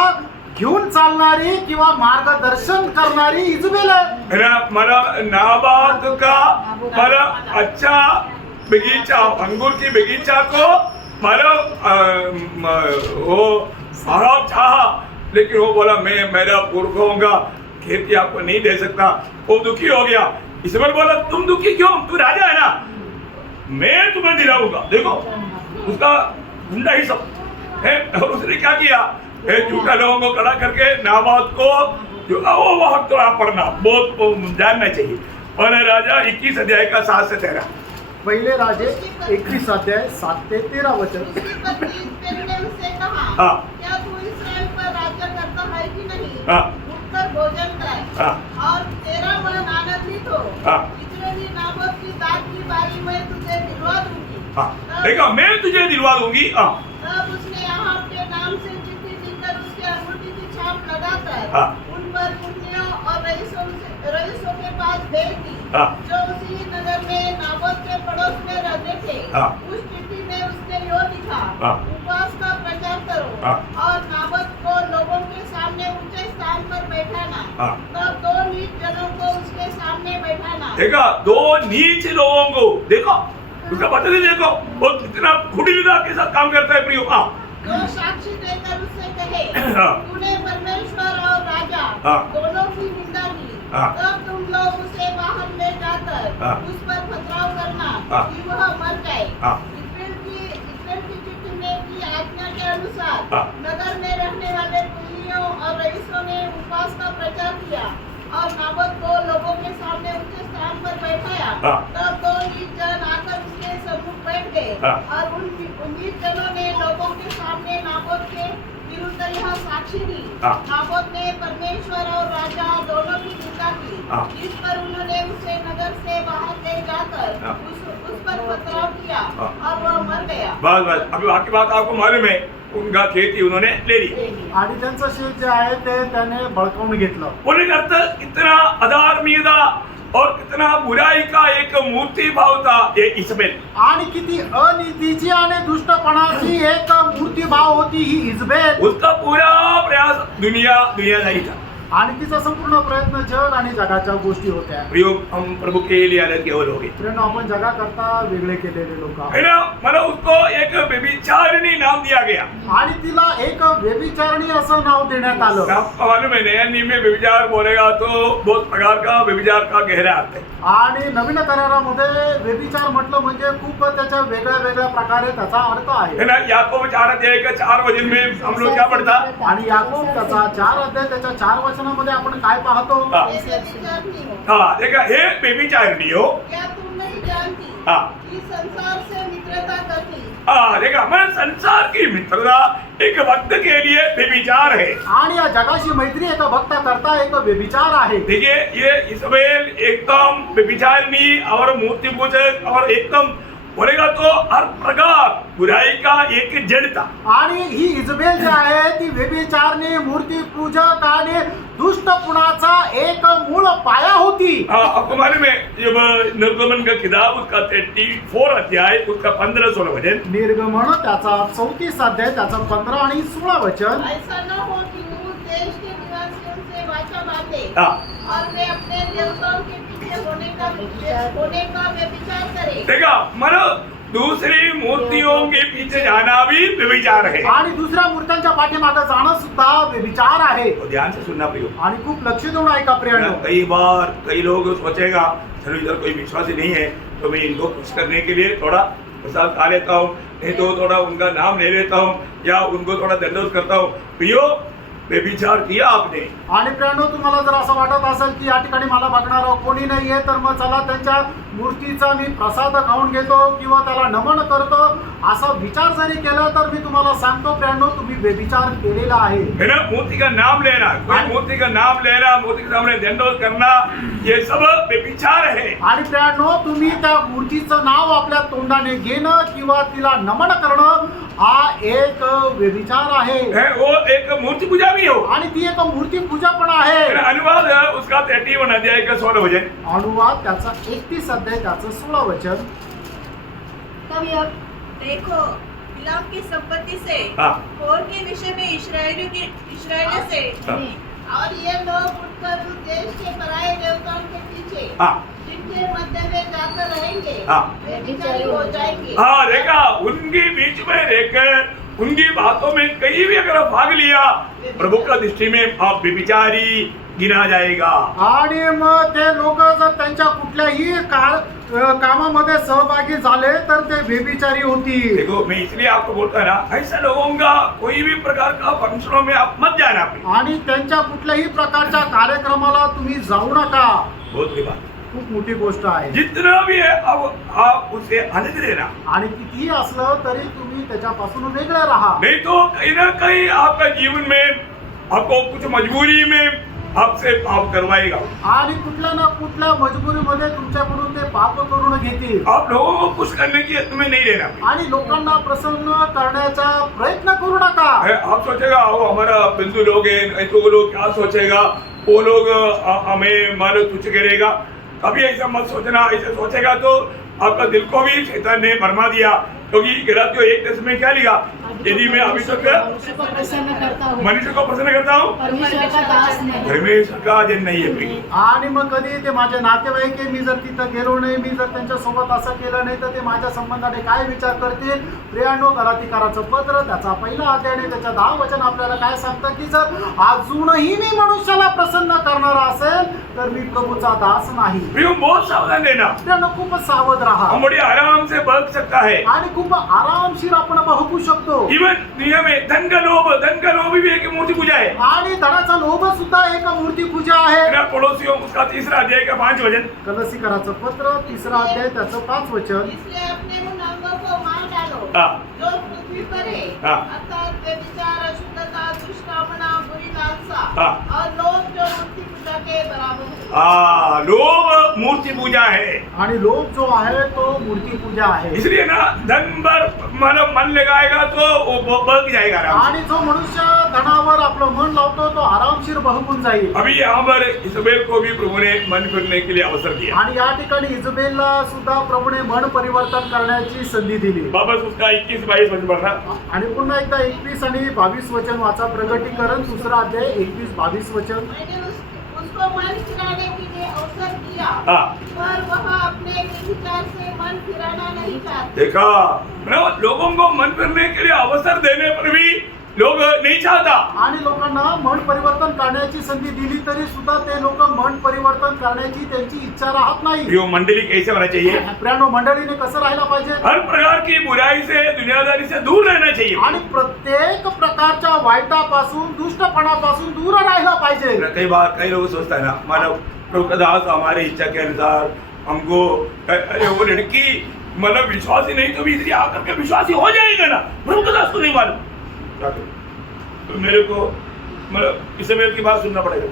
घेऊन चालणारी किंवा मार्गदर्शन करणारी इजबेल आहे. है ना, मतलब नाबाद का मतलब अच्छा बगीचा, अंगूर की बगीचा को मतलब वो आहाब चाहा, लेकिन वो बोला मैं मेरा पुरखों का खेती आपको नहीं दे सकता। वो दुखी हो गया। इजबेल बोला तुम दुखी क्यों, तू राजा है ना, मैं तुम्हें दिलाऊंगा। देखो उसका गुंडा ही सब है। और उसने क्या किया, झूठा लोगों को खड़ा करके नाबाद को वो वहां तो आप पढ़ना बहुत जानना चाहिए। और राजा 21 अध्याय का 7 से 13। पहिले राजे 21 अध्याय 7 ते 13 वचन. उसकी पत्नी इस्राएल ने उससे कहा, हाँ। क्या तू इस्राएल पर राज्य करता है कि नहीं? हाँ। उठकर भोजन कर, हाँ। और तेरा मन आनंदित हो। हाँ। इस्राएली नाबोत की दाग की बारी में तुझे दिलवा दूंगी। हाँ, देखा मैं तुझे दिलवा दूंगी। तब उसने अहाब के नाम से चिट्ठी लिखकर उसके अंगूठी की छाप लगाकर हाँ। उन पर पुण्यों और रईसों के पास भेज दी, हाँ। जो उसी नगर में नाबोत के पड़ोस में रहते थे। हाँ। उस चिट्ठी में उसने यो लिखा, हाँ। उपवास का प्रचार करो, हाँ। और नाबोत को लोगों के सामने ऊंचे स्थान पर बैठाना। हाँ। तब 2 नीच जनों को उसके सामने बैठाना। देखा 2 नीच लोगों को, देखो उसका पता नहीं, देखो वो कितना खुटीलता के साथ काम करता है प्रियो। जो साक्षी देकर उससे कहे, हाँ। तूने परमेश्वर और राजा हाँ। दोनों की निंदा की, हाँ। तब तुम लोग उसे बाहर ले जाकर हाँ। उस पर पथराव करना हाँ। कि वह मर जाए। हाँ। इस्राएल की चिट्ठी में की आज्ञा के अनुसार हाँ। नगर में रहने वाले पुलियों और रईसों ने उपवास का प्रचार किया और नाबोत को लोगों के सामने ऊंचे स्थान पर बैठाया। हाँ। तब 2 नीच जन आकर उसके सम्मुख बैठ गए हाँ। और उन नीच यह साक्षी दी। हाँ। नाबोत ने परमेश्वर और राजा दोनों की निंदा की। हाँ। इस पर उन्होंने उसे नगर से बाहर ले जाकर हाँ। उस पर पथराव किया हाँ। और वह मर गया। बस अभी बाकी बात आपको मालूम है, उनका खेती उन्होंने ले ली। आणि त्यांचं शेत जे आहे ते त्याने बळकावून घेतलं. बोलने का अर्थ कितना अधार्मिकता और कितना बुराई का एक मूर्ति भाव था ये इस्माइल। आणि किती अनीतीची आणि दुष्टपणाची एक मूर्तिभाव होती ही इजबेल. उसका पूरा प्रयास दुनियादारी था। आणि तिचा संपूर्ण प्रयत्न जग आणि जगाच्या गोष्टी होत्या. प्रियो, हम प्रभु के लिए अलग केवल हो गए मित्रांनो, आपण जगाकरता वेगळे केलेले लोक आहोत. है ना। मतलब उसको एक व्यभिचारिणी नाम दिया गया। आणि तिला एक व्यभिचारिणी असं नाव देण्यात आलं. आपको मालूम है नया नियम में व्यभिचार बोलेगा तो बहुत प्रकार का व्यभिचार का गहरा अर्थ है। आणि नवीन करारामध्ये व्यभिचार म्हटलं म्हणजे खूप त्याच्या वेगळ्या वेगळ्या प्रकारे त्याचा अर्थ है आहे. ना। याकूब 4 वचन में हम लोग क्या पढ़ता? आणि याकूब त्याचा 4 अध्याय त्याच्या 4 वचनामध्ये आपण काय पाहतो? हाँ। हे व्यभिचारिणी हो, हाँ, देखा हे व्यभिचारिणी हो। क्या तुम नहीं जानती हाँ। कि संसार से मित्रता करती हाँ, देखा हमारे संसार की मित्रता एक भक्त के लिए व्यभिचार है। आणि या जगाशी मैत्री एका भक्त करता एक व्यभिचार आहे. देखिए ये इस्माइल एकदम व्यभिचारिणी और मूर्ति पूजक और एकदम बोलेगा तो हर प्रकार बुराई का एक जड़ था। आणि ही इजबेल जी आहे ती व्यभिचारणी, मूर्ती पूजक आणि दुष्टपणाचा एक मूळ पाया होती. हाँ, आपको मालूम है जब निर्गमन का किताब उसका 34 अध्याय उसका 15-16 वचन। निर्गमन त्याचा 34 अध्याय त्याचा 15 आणि 16 वचन. ऐसा न हो कि नूह देश के निवासियों से वाचा बांधे हाँ, और वे अपने देवताओं के पीछे होने का व्यभिचार करें। देखा मानो दूसरी मूर्तियों के पीछे जाना भी व्यभिचार है। आणि दुसऱ्या मूर्त्यांच्या पाठीमागे जाणं सुद्धा व्यभिचार आहे. तो ध्यान से सुनना प्रियो। आणि खूप लक्ष देऊन ऐका प्रियांनो. कई बार कई लोग सोचेगा चलो इधर कोई विश्वासी नहीं है तो मैं इनको खुश करने के लिए थोड़ा प्रसाद खा लेता हूँ, नहीं तो थोड़ा उनका नाम ले लेता हूँ या उनको थोड़ा दंडोत करता हूँ। प्रियो, व्यभिचार किया आपने। आणि प्रियांनो, तुम्हाला जर असं वाटत असेल की या ठिकाणी मला बघणारं कोणी नाहीये तर मग चला त्यांच्या मूर्तीचा मी प्रसाद खाऊन घेतो किंवा त्याला नमन करतो, असा विचार जरी केला तर मी तुम्हाला सांगतो प्रियांनो, तुम्ही व्यभिचार केलेला आहे. है ना। मूर्ति का नाम लेना, कोई मूर्ति का नाम लेना, मूर्ति के सामने दंडोत करना, ये सब व्यभिचार है। आणि प्रियांनो, तुम्ही त्या मूर्तीचं नाव आपल्या तोंडाने घेणं किंवा तिला नमन करणं हा एक व्यभिचार आहे. वो एक मूर्ति पूजा भी हो। आणि ती एक मूर्ती पूजा पण आहे. अनुवाद है उसका 31 अध्याय का 16 वचन। अनुवाद त्याचा 31 अध्याय त्याचं 16 वचन. तब यह देखो बिलाम की संपत्ति से हाँ। होर के विषय में इस्राएलियों से हाँ। और ये लोग उठकर उस देश के पराये देवताओं के पीछे हाँ। जिनके मध्य में जाकर रहेंगे हाँ। व्यभिचारी हो जाएंगे। हाँ, देखा उनके बीच में रहकर उनकी बातों में कहीं भी अगर भाग लिया प्रभु का दृष्टि में आप व्यभिचारी गिना जाएगा। आणि मग ते लोक जर त्यांच्या कुठल्याही कामामध्ये सहभागी झाले तर ते व्यभिचारी होतील. देखो मैं इसलिए आपको बोलता ना, ऐसे लोगों का कोई भी प्रकार का फंक्शनों में आप मत जाना। आणि त्यांच्या कुठल्याही प्रकारच्या कार्यक्रमाला तुम्ही जाऊ नका. बहुत बड़ी बात, खूप मोठी गोष्ट आहे. जितना भी है अब आप उससे अलग रहना, आणि कितीही असलं तरी तुम्ही त्याच्यापासून वेगळे राहा. नहीं तो कहीं ना कहीं आपका जीवन में आपको कुछ मजबूरी में आपसे पाप करवाएगा। आणि कुठल्या ना कुठल्या मजबुरीमध्ये तुमच्याकडून ते पाप करून घेतील. आप लोगों को खुश करने की तुम्हें नहीं रहना। आणि लोकांना प्रसन्न करण्याचा प्रयत्न करू नका. आप सोचेगा वो हमारा बिंदु लोग हैं तो वो लोग क्या सोचेगा, वो लोग हमें मानो तुच्छ करेगा। कभी ऐसा मत सोचना। ऐसा सोचेगा तो आपका दिल को भी शैतान ने भरमा दिया, क्योंकि गलातियों 1:10 में क्या लिखा, यदि मैं अभी तक मनुष्य को प्रसन्न करता हूँ, मनुष्य को प्रसन्न करता हूँ, परमेश्वर का दास नहीं। परमेश्वर का जन नहीं है प्रिय। आणि मग कधी ते माझे नातेवाईक आहे, मी जर तिथं गेलो नाही, मी जर त्यांच्या सोबत असं केलं नाही तर ते माझ्या संबंधाने काय विचार करतील. प्रियांनो, गलातीकाराचं पत्र त्याचा 1 अध्याय आणि त्याच्या 10 वचन आपल्याला काय सांगतं की जर अजूनही मी मनुष्याला प्रसन्न करणारा असेल तर मी प्रभूचा दास नाही. प्रिय, बहुत सावधान रहना। प्रियांनो, खूप सावध राहा. हम बड़ी आराम से बच सकता है। आणि खूप आरामशीर आपण बहकू शकतो. इवन दुनिया में धन का लोभ भी एक मूर्ति पूजा है। आणि धनाचा लोभ सुद्धा एक मूर्ती पूजा आहे. मेरा पड़ोसियों उसका 3 अध्याय का 5 वचन। कलसीकराचं पत्र 3 अध्याय त्याचं 5 वचन. इसलिए अपने उन अंगों को मार डालो हाँ। जो पृथ्वी पर है, हाँ। अर्थात व्यभिचार, अशुद्धता, इच्छा, दुष्कामना, बुरी लालसा हाँ। और लोभ जो मूर्ति पूजा के बराबर है। लोभ मूर्ति पूजा है, आणि लोभ जो आहे तो मूर्ती पूजा आहे. इसलिए ना धन पर मतलब मन लगाएगा तो वो बग जाएगा आराम से। आणि जो मनुष्य धनावर आपलं मन लावतो तो आरामशीर बहकून जाईल. अभी यहाँ पर इजबेल को भी प्रभु ने मन फिरने के लिए अवसर दिया। आणि या ठिकाणी इजबेलला सुद्धा प्रभूने मन परिवर्तन करण्याची संधी दिली. वापस उसका 21-22 वचन पढ़ना। आणि पुन्हा एकदा 21 आणि 22 वचन वाचा. प्रगटीकरण 2 अध्याय 21-22 वचन. मैंने उसको मन फिराने के लिए अवसर दिया, हाँ। पर वह अपने विचार से मन फिराना नहीं चाहते। देखा मतलब लोगों को मन फिरने के लिए अवसर देने पर भी लोग नहीं चाहता। आणि लोकांना मन परिवर्तन करण्याची संधी दिली तरी सुद्धा ते लोक मन परिवर्तन करण्याची त्यांची इच्छा राहत नाही. यो मंडली कैसे होना चाहिए? प्रियानो, मंडळीने कसं राहायला पाहिजे? हर प्रकार की बुराई से दुनियादारी से दूर रहना चाहिए। आणि प्रत्येक प्रकारच्या वाईटापासून दुष्टपणापासून दूर राहायला पाहिजे. कई बार कई लोग सोचता है ना मानव प्रभु का दास हमारे इच्छा के अनुसार हमको अरे वो लड़की मतलब विश्वासी नहीं तो भी इधर आकर के विश्वासी हो जाएगा ना, प्रभु का दास को नहीं मालूम क्या करूं? तो मेरे को मतलब इस्माइल की बात सुनना पड़ेगा।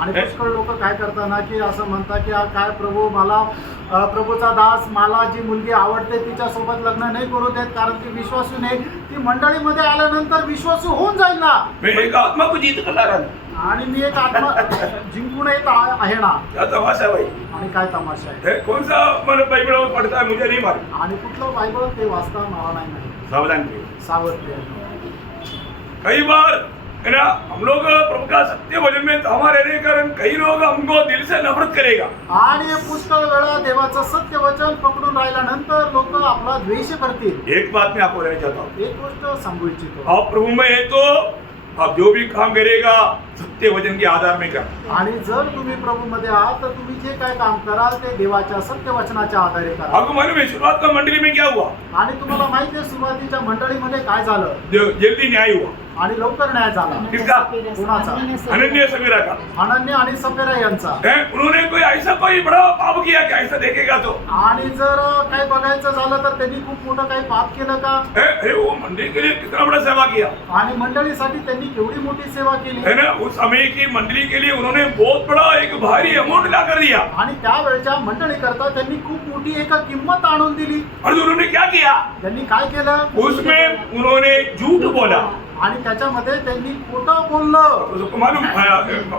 आणि पुष्कळ लोक काय करतात ना की असं म्हणतात की काय प्रभू मला प्रभूचा दास मला जी मुलगी आवडते तिच्यासोबत लग्न नाही करू देत कारण ती विश्वासू नाही. ती मंडळीमध्ये आल्यानंतर विश्वासू होऊन जाईल ना. मैं एक आत्मा को जीत कर ला रहा हूं। आणि मी एक आत्मा जिंकून येत आहे ना. क्या तमाशा है भाई? आणि काय तमाशा आहे? है कौन सा मतलब बाइबल में पढ़ता है मुझे नहीं मालूम। आणि कुठलं बायबल ते वाचता मला नाही माहिती. सावधान रहिए। सावध रहा. कई बार है ना हम लोग प्रभु का सत्य वचन में थामा रहने के कारण कई लोग हमको दिल से नफरत करेगा। आणि पुष्कळ वेळा देवाचं सत्य वचन पकडून राहिल्यानंतर लोक आपला द्वेष करतील. एक बात मैं आपको कहना चाहता हूँ, एक गोष्ट सांगू इच्छितो. आप प्रभु में है तो आप जो भी काम करेगा सत्य वचन के आधार में कर। आणि जर तुम्ही प्रभूमध्ये आहात तर तुम्ही जे काय काम कराल ते देवाच्या सत्य वचनाच्या आधारे करा. आपको मालूम है शुरुआत का मंडली में क्या हुआ? आणि तुम्हाला माहिती आहे सुरुवातीच्या मंडळीमध्ये काय झालं? जल्दी न्याय हुआ। आणि लवकर न्याय झाला. किसका? कोणाचा? अनन्य समीरा का। अनन्य आणि सफेरा यांचा. उन्होंने कोई ऐसा कोई बड़ा पाप किया कि ऐसा देखेगा तो? आणि जर काही बघायचं झालं तर त्यांनी खूप मोठं काही पाप केलं का? अरे वो मंडली के लिए कितना बड़ा सेवा किया आणि मंडळीसाठी त्यांनी केवढी मोठी सेवा केली है ना। उस समय की मंडली के लिए उन्होंने बहुत बड़ा एक भारी अमाउंट ला कर दिया। आणि त्यावेळच्या मंडळी करता त्यांनी खूप मोठी एक किंमत आणून दिली. और उन्होंने क्या किया? त्यांनी काय केलं? उसमें उन्होंने झूठ बोला। आणि त्याच्यामध्ये त्यांनी खोटं बोललं. उसको मालूम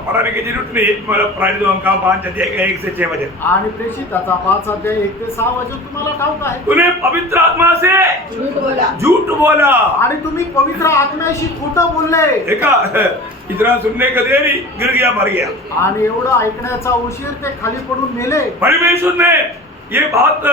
पढ़ाने की जरूरत नहीं, मतलब प्राणी दो का 5 अध्याय का 1 से 6 वचन। आणि प्रेषिताचा 5 अध्याय 1 ते 6 वचन तुम्हाला ठाऊक आहे. तूने पवित्र आत्मा से झूठ बोला। आणि तुम्ही पवित्र आत्म्याशी खोटं बोलले. देखा इतना सुनने का देरी गिर गया मर गया। आणि एवढं ऐकण्याचा उशीर ते खाली पडून मेले. परमेश्वर ने ये बात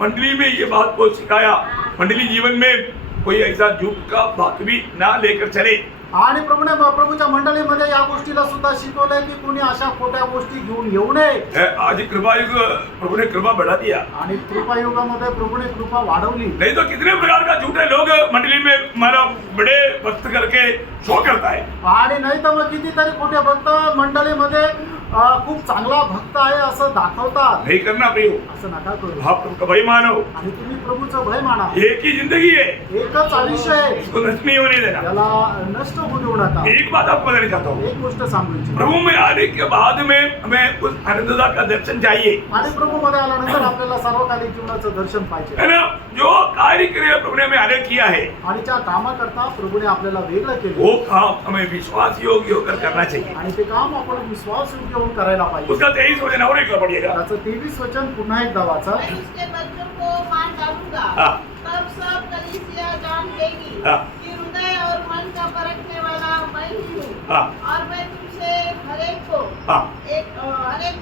मंडली में ये बात को सिखाया, मंडली जीवन में कोई ऐसा झूठ का बात भी ना लेकर चले। आणि प्रभूच्या मंडळीमध्ये या गोष्टीला सुद्धा शिकवलंय की कोणी अशा खोट्या गोष्टी घेऊन येऊ नये. आज कृपा युग प्रभु ने कृपा बढ़ा दिया। आणि कृपायुगामध्ये प्रभूने कृपा वाढवली. नहीं तो कितने प्रकार का झूठे लोग मंडली में मतलब बड़े भक्त करके शो करता है। आणि नाही तर मग कितीतरी खोटे भक्त मंडळीमध्ये खूप चांगला भक्त आहे असं दाखवतात. नहीं करना प्रियो, असं नका करू. आप प्रभु का भय मानो। आणि तुम्ही प्रभूचं भय माना. एक ही जिंदगी है, एकच आयुष्य आहे. इसको नष्ट नहीं होने देना। त्याला नष्ट होऊ देऊ नका. एक बात आपको बताना चाहता हूँ, एक गोष्ट सांगू इच्छितो. प्रभु में आने के बाद में हमें उस आनंददा का दर्शन चाहिए, आणि प्रभूमध्ये आल्यानंतर आपल्याला सार्वकालिक जीवनाचं दर्शन पाहिजे. है ना। जो कार्य करे प्रभु ने हमें आने किया है आणि त्या कामाकरता प्रभूने आपल्याला वेगळं केलं. वो काम हमें विश्वास योग्य होकर करना चाहिए। आणि ते काम आपण विश्वास योग्य होऊन करायला पाहिजे. उसका 23 वचन और एक पढ़िएगा। त्याचं 23 वचन पुन्हा एकदा वाचा. मैं उसके बच्चों को मार डालूंगा, हाँ। तब सब कलीसिया जान लेगी हाँ। कि हृदय और मन का परखने वाला मैं ही हूँ। हाँ। और मैं तुमसे हर एक को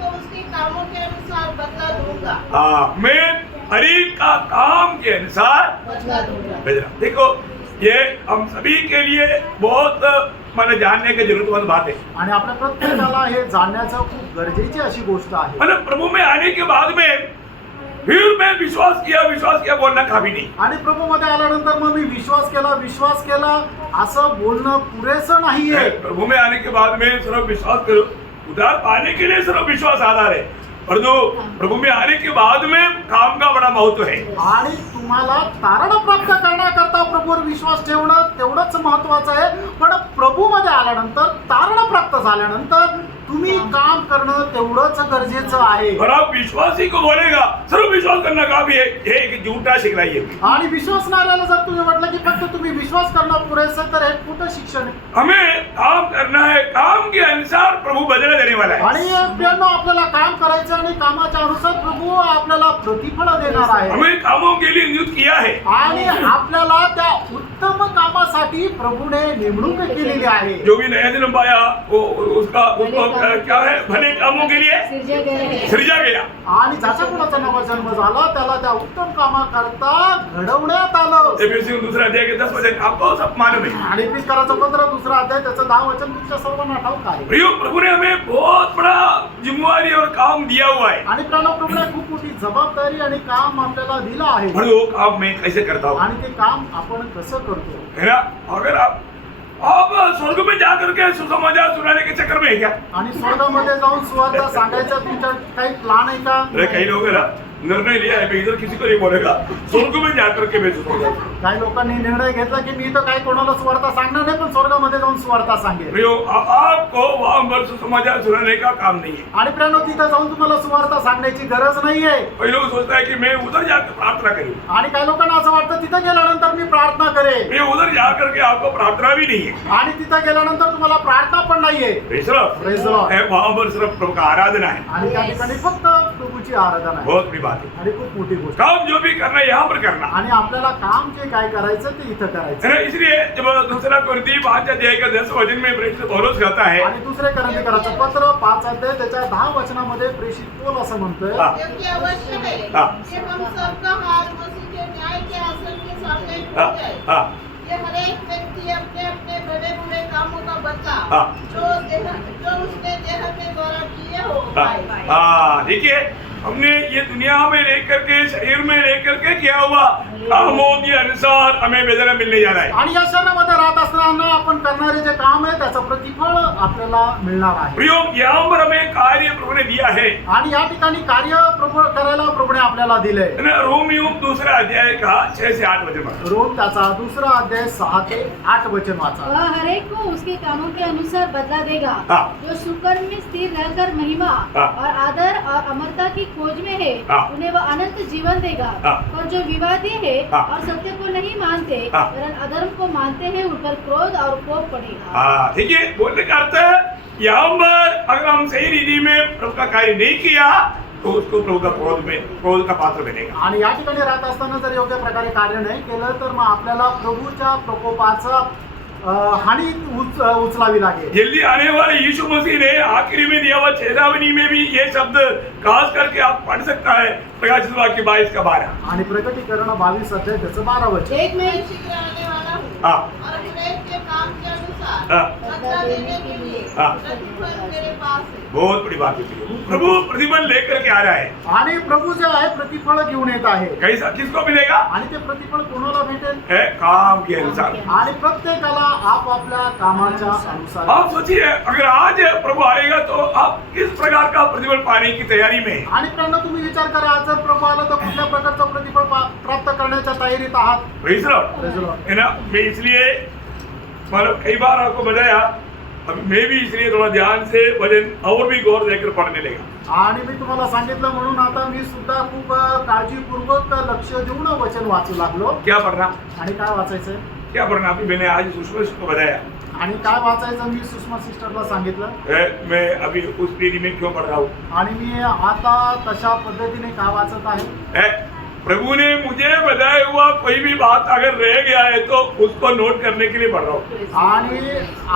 उसके कामों के अनुसार बदला दूंगा। मैं हरि का काम के अनुसार बदला दूंगा। भेजना। देखो ये हम सभी के लिए बहुत मतलब जानने की जरूरतमंद बात है। आणि आपल्या प्रत्येकाला हे जाणण्याचं खूप गरजेची अशी गोष्ट आहे. मतलब प्रभु में आने के बाद में फिर मैं विश्वास किया बोलना काफी नहीं। आणि प्रभूमध्ये आल्यानंतर मग मी विश्वास केला असं बोलणं पुरेसं नाहीये. प्रभु में आने के बाद में सिर्फ विश्वास करो, उद्धार पाने के लिए सिर्फ विश्वास आधार है। परंतु प्रभु में आने के बाद में काम का बड़ा महत्व है. आणि तुम्हाला तारण प्राप्त करण्याकरता प्रभूवर विश्वास ठेवणं तेवढंच महत्वाचं आहे. पण प्रभूमध्ये आल्यानंतर तारण प्राप्त झाल्यानंतर तुम्ही काम करणं तेवढंच गरजेचं आहे. और आप विश्वासी को बोलेगा सर्व विश्वास करना काम है, ये एक झूठा शिकलाई है. आणि विश्वासणाऱ्याला जर तुम्ही म्हटलं की फक्त तुम्ही विश्वास करणं पुरेसं तर हे कुठं शिक्षण आहे. हमें काम करना है, काम के अनुसार प्रभु बदला देने वाला है. आणि प्रियांनो, आपल्याला काम करायचं आणि कामाच्या अनुसार प्रभू आपल्याला प्रतिफळ देणार आहे. हमें कामों के लिए नियुक्त किया है. आणि आपल्याला त्या उत्तम कामासाठी प्रभूने नेमणूक केलेली आहे. जो भी नया जन्म पाया वो उसको क्या है, भले कामों के लिए सृजा गया सृजा गया. आणि ज्याच्या कुणाचा नवा जन्म झाला त्याला त्या उत्तम कामाकरता घडवण्यात आलं. एफएससी दूसरा अध्याय के 10 वचन आपको सब मालूम है. आणि कराचं पत्र दुसरा अध्याय त्याचं 10 वचन तुमच्या सर्वांना ठाऊक आहे. प्रियो, प्रभु ने हमें बहुत बड़ा जिम्मेवारी और काम दिया हुआ है. आणि प्रभूने खूप मोठी जबाबदारी आणि काम आपल्याला दिलं आहे. और वो काम मैं कैसे करता हूँ, आणि ते काम आपण कसं करतो. है ना. अगर आप स्वर्ग में जा करके सुसमाचार सुनाने के चक्कर में है क्या? आणि स्वर्गामध्ये जाऊन सुवार्ता सांगायचा तुमचा काही प्लान आहे का. अरे कई लोग है ना निर्णय लिया है, मैं इधर किसी को नहीं बोलेगा, स्वर्ग में जाकर के मैं सुनाऊंगा. काही लोकांनी निर्णय घेतला की मी तर काही कोणाला सुवार्ता सांगणार नाही, पण स्वर्गामध्ये जाऊन सुवार्ता सांगेल. प्रियो, आपको वहां पर सुसमाचार सुनाने का काम नहीं है. आणि प्रियांनो, तिथं जाऊन तुम्हाला सुवार्ता सांगण्याची गरज नाहीये. कई लोग सोचता है कि मैं उधर जाकर प्रार्थना करूँ. आणि काही लोकांना असं वाटतं तिथं गेल्यानंतर मी प्रार्थना करेन. मैं उधर जाकर के आपको प्रार्थना भी नहीं है. आणि तिथं गेल्यानंतर तुम्हाला प्रार्थना पण नाहीये. Praise the Lord. Praise the Lord. वहां पर सिर्फ प्रभु का आराधना है. आणि त्या ठिकाणी फक्त प्रभूची आराधना आहे. बहुत बड़ी बात है. आणि खूप मोठी गोष्ट. काम जो भी करना है यहाँ पर करना आणि आपल्याला काम जे काय करायचं ते इथं करायचं. है ना. इसलिए जब दूसरा कुरिन्थी 5 अध्याय का 10 वचन में प्रेरित पौलुस कहता है, आणि दुसरे करंथीकराचं पत्र 5 अध्याय त्याच्या 10 वचनामध्ये प्रेषित पौल असं म्हणतोय, हाँ. क्योंकि अवश्य है हाँ. कि हम सबका हाथ मसीह के न्याय के आसन के सामने हाँ, झुक जाए. हाँ, ये हर एक व्यक्ति अपने अपने बड़े बुरे कामों का बदला हाँ. जो उसने देह के द्वारा किए हो हाँ, पाए. हाँ. देखिए, हमने ये दुनिया में लेकर के शरीर में लेकर के किया हुआ कामों के अनुसार हमें बदला मिलने जा रहा है. आणि या शहरामध्ये राहत असताना आपण करणारे जे काम आहे त्याचं प्रतिफळ आपल्याला मिळणार आहे. प्रियो, यहाँ पर हमें कार्य प्रभु ने दिया है. आणि या ठिकाणी कार्य प्रभू करायला प्रभूने आपल्याला दिलंय. है ना. रोमियो दूसरा अध्याय का 6 से 8 वचन पढ़ो. रोम त्याचा दुसरा अध्याय 6 ते 8 वचन वाचा. वह हर एक को उसके कामों के अनुसार बदला देगा. हाँ. जो सुकर्म में स्थिर रहकर महिमा हाँ. और आदर और अमरता की खोज में है, हाँ. उन्हें वह अनंत जीवन देगा. हाँ. और जो विवादी है हाँ. और सत्य को नहीं मानते हाँ. वरन अधर्म को मानते हैं, उन पर क्रोध और कोप पड़ेगा. हाँ, देखिए, बोलने का अर्थ है यहाँ पर अगर हम सही रीति में प्रभु का कार्य नहीं किया तो उसको प्रभु का क्रोध का पात्र बनेगा. आणि या ठिकाणी राहत असताना जर योग्य प्रकारे कार्य नाही केलं तर मग आपल्याला प्रभूच्या प्रकोपाचा हानी उचलावी लागेल. जल्दी आने वाले यीशु मसीह ने आखिरी में दिया हुआ चेतावनी में भी ये शब्द खास करके आप पढ़ सकता है. प्रकाशित वाक्य 22 का 12. आणि प्रकटीकरण 22 अध्याय त्याचं 12 वचन. एक में शीघ्र आने वाला हूँ हाँ. और हर एक के काम के अनुसार हाँ. बदला देने के लिए हाँ. प्रतिफल मेरे पास है. बहुत बड़ी बात है. प्रभु प्रतिफल लेकर के आ रहा है. आणि प्रभू जे आहे प्रतिफळ घेऊन येत आहे. कैसा, किसको मिलेगा? आणि ते प्रतिफळ कोणाला भेटेल? है काम के अनुसार. आणि प्रत्येकाला आपापल्या कामाच्या अनुसार. आप सोचिए, अगर आज प्रभु आएगा तो आप किस प्रकार का प्रतिफल पाने की तैयारी में हैं? आणि त्यांना तुम्ही विचार करा, आज जर प्रभू आला तर कुठल्या प्रकारचं प्रतिफळ प्राप्त करण्याच्या तयारीत आहात. Praise the Lord. Praise the Lord. है ना. मैं इसलिए मतलब कई बार आपको बताया, अभी मैं भी इसलिए थोड़ा ध्यान से वचन और भी गौर देकर पढ़ने लगा. आणि मी तुम्हाला सांगितलं म्हणून आता मी सुद्धा खूप काळजीपूर्वक लक्ष देऊन वचन वाचू लागलो. क्या पढ़ना, आणि काय वाचायचंय, क्या पढ़ना, अभी मैंने आज सुषमा को बताया. आणि काय वाचायचं मी सुषमा सिस्टरला सांगितलं. मैं अभी उस पीढ़ी में क्यों पढ़ रहा हूँ. आणि मी आता तशा पद्धतीने काय वाचत आहे. प्रभु ने मुझे बताया हुआ कोई भी बात अगर रह गया है तो उसको नोट करने के लिए पढ़ रहा हूँ. आणि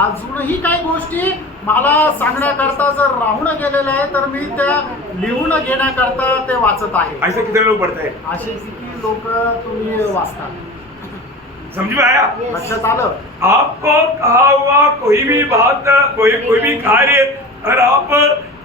अजूनही काही गोष्टी मला सांगण्याकरता जर राहून गेलेल्या आहे तर मी त्या लिहून घेण्याकरता ते वाचत आहे. ऐसे कितने लोग पढ़ते हैं? असे किती लोक तुम्ही वाचता. समझ में आया? लक्षात आलं. आपको कहा हुआ कोई भी बात, कोई भी कार्य अगर आप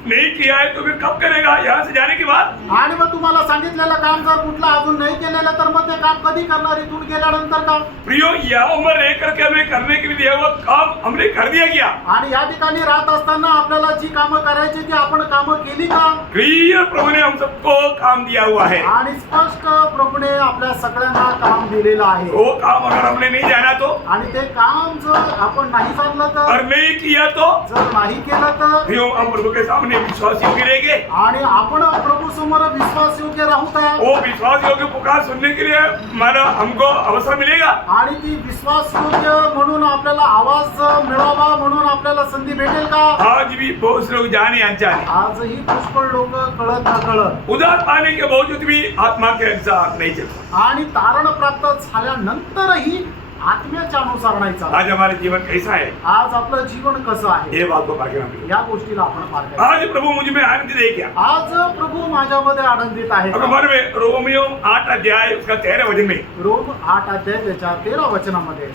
नहीं किया है तो फिर कब करेगा यहाँ से जाने के बाद? आणि मग तुम्हाला सांगितलं सांगितलेलं काम जर कुठलं अजून नाही केलेलं तर मग ते काम कधी करणार इथून गेल्यानंतर का? प्रियो यहाँ उम्र रह करके हमें करने के लिए दिया हुआ काम हमने कर दिया गया। आणि या ठिकाणी राहत असताना आपल्याला जी कामं करायची ती आपण कामं केली का? क्लियर प्रभु ने हम सबको काम दिया हुआ है। आणि स्पष्ट प्रभूने आपल्या सगळ्यांना काम दिलेलं आहे। वो काम अगर हमने नहीं जाना तो आणि ते काम जर आपण नाही जाणलं तर, और नहीं किया तो जर नाही केलं तर, प्रियो हम प्रभु के सामने विश्वास योग्य रहेंगे। आणि आपण प्रभू समोर विश्वास योग्य राहू का? वो विश्वास योग्य पुकार सुनने के लिए मानो हमको अवसर मिलेगा। आणि ती विश्वास योग्य म्हणून आपल्याला आवाज मिळावा म्हणून आपल्याला संधी भेटेल का? आज भी बहुत से लोग जाने अनजाने आजही पुष्कळ लोक कळत न कळत उधार पाने के बावजूद भी आत्मा के अनुसार नहीं चलता। आणि तारण प्राप्त झाल्यानंतरही आत्म्याच्या अनुसार नाही चालत। आज हमारे जीवन कैसा है आज आपलं जीवन कसं आहे ये बात को पार करना। या गोष्टीला आपण पार करायचं। आज प्रभु मुझ में आनंद दे क्या? आज प्रभू माझ्यामध्ये आनंदित आहे अगर का? हमारे में रोमियो 8 अध्याय उसका 13 वचन में रोम 8 अध्याय त्याच्या 13 वचनामध्ये,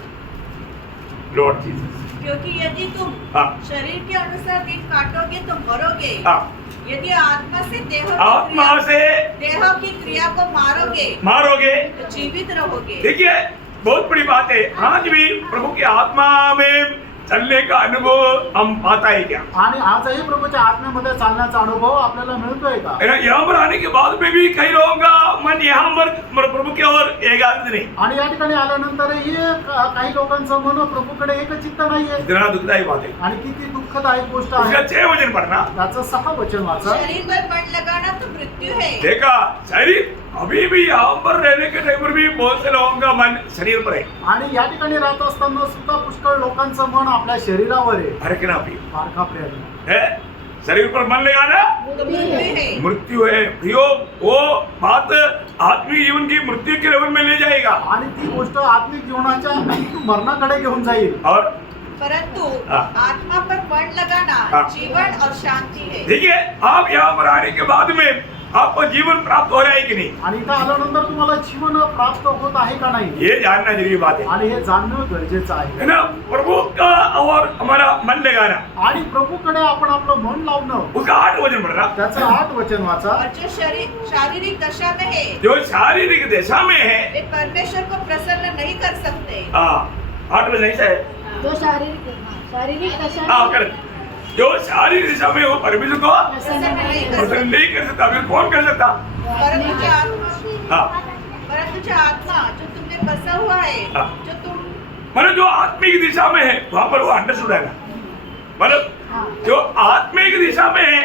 लॉर्ड जीसस क्योंकि यदि तुम हाँ। शरीर के अनुसार दिन काटोगे तो मरोगे, हाँ, यदि आत्मा से आत्मा से देह की क्रिया को मारोगे तो जीवित रहोगे। देखिए बहुत बड़ी बात है। आज भी प्रभु की आत्मा में चलने का अनुभव हम पाता है क्या? आणि आजही प्रभूच्या आत्म्यामध्ये चालण्याचा अनुभव आपल्याला मिळतोय का? यहाँ पर आने के बाद में भी कई लोगों का मन यहाँ पर प्रभु की ओर एकाग्र नहीं। आणि या ठिकाणी आल्यानंतरही काही लोकांचं मन प्रभूकडे एकचित्त नाहीये। इतना दुखदायी बात है। आणि किती दुःखदायक गोष्ट उसका आहे। 6 वचन पढ़ना। त्याचं 6 वचन वाचा। शरीर पर मन लगाना तो मृत्यु है। देखा शरीर अभी भी यहाँ पर रहने के टाइम पर भी बहुत से लोगों का मन शरीर पर है। आणि या ठिकाणी राहत असताना सुद्धा पुष्कळ लोकांचं मन आपल्या शरीरावर आहे। फर्क ना भी फारका प्रयत्न है। शरीर पर मन लगाना तो मृत्यु है। मृत्यु है। प्रियो वो बात आत्मिक जीवन की मृत्यु के लेवल में ले जाएगा आणि ती गोष्ट आत्मिक जीवनाच्या मरणाकडे घेऊन जाईल। और परंतु हाँ। आत्मा पर मन लगाना हाँ। जीवन और शांति है। देखिए आप यहाँ पर आने के बाद में आपको जीवन प्राप्त हो रहा है कि नहीं, आणि इथं आल्यानंतर तुम्हाला जीवन प्राप्त होत आहे का नाही ये जानना जरूरी बात है। आणि हे जाणणं गरजेचं आहे। है ना? प्रभु का और हमारा मन लगाना, आणि प्रभूकडे आपण आपलं मन लावणं, उसका 8 वचन पढ़ना। त्याचं 8 वचन वाचा। और जो शारीरिक दशा में है जो शारीरिक दशा में है, वे परमेश्वर को प्रसन्न नहीं कर सकते। 8 वचन ऐसा है। जो शारीरिक दशा हाँ कर जो शारीरिक दिशा में वो परमेश्वर को प्रसन्न नहीं कर प्रसन्न नहीं कर सकता। फिर कौन कर सकता? परंतु जो आत्मा हाँ, परंतु जो आत्मा जो तुम में बसा हुआ है, हाँ। जो तुम मतलब जो आत्मिक दिशा में है वहां पर वो अंडरस्टूड है ना। मतलब जो आत्मिक दिशा में है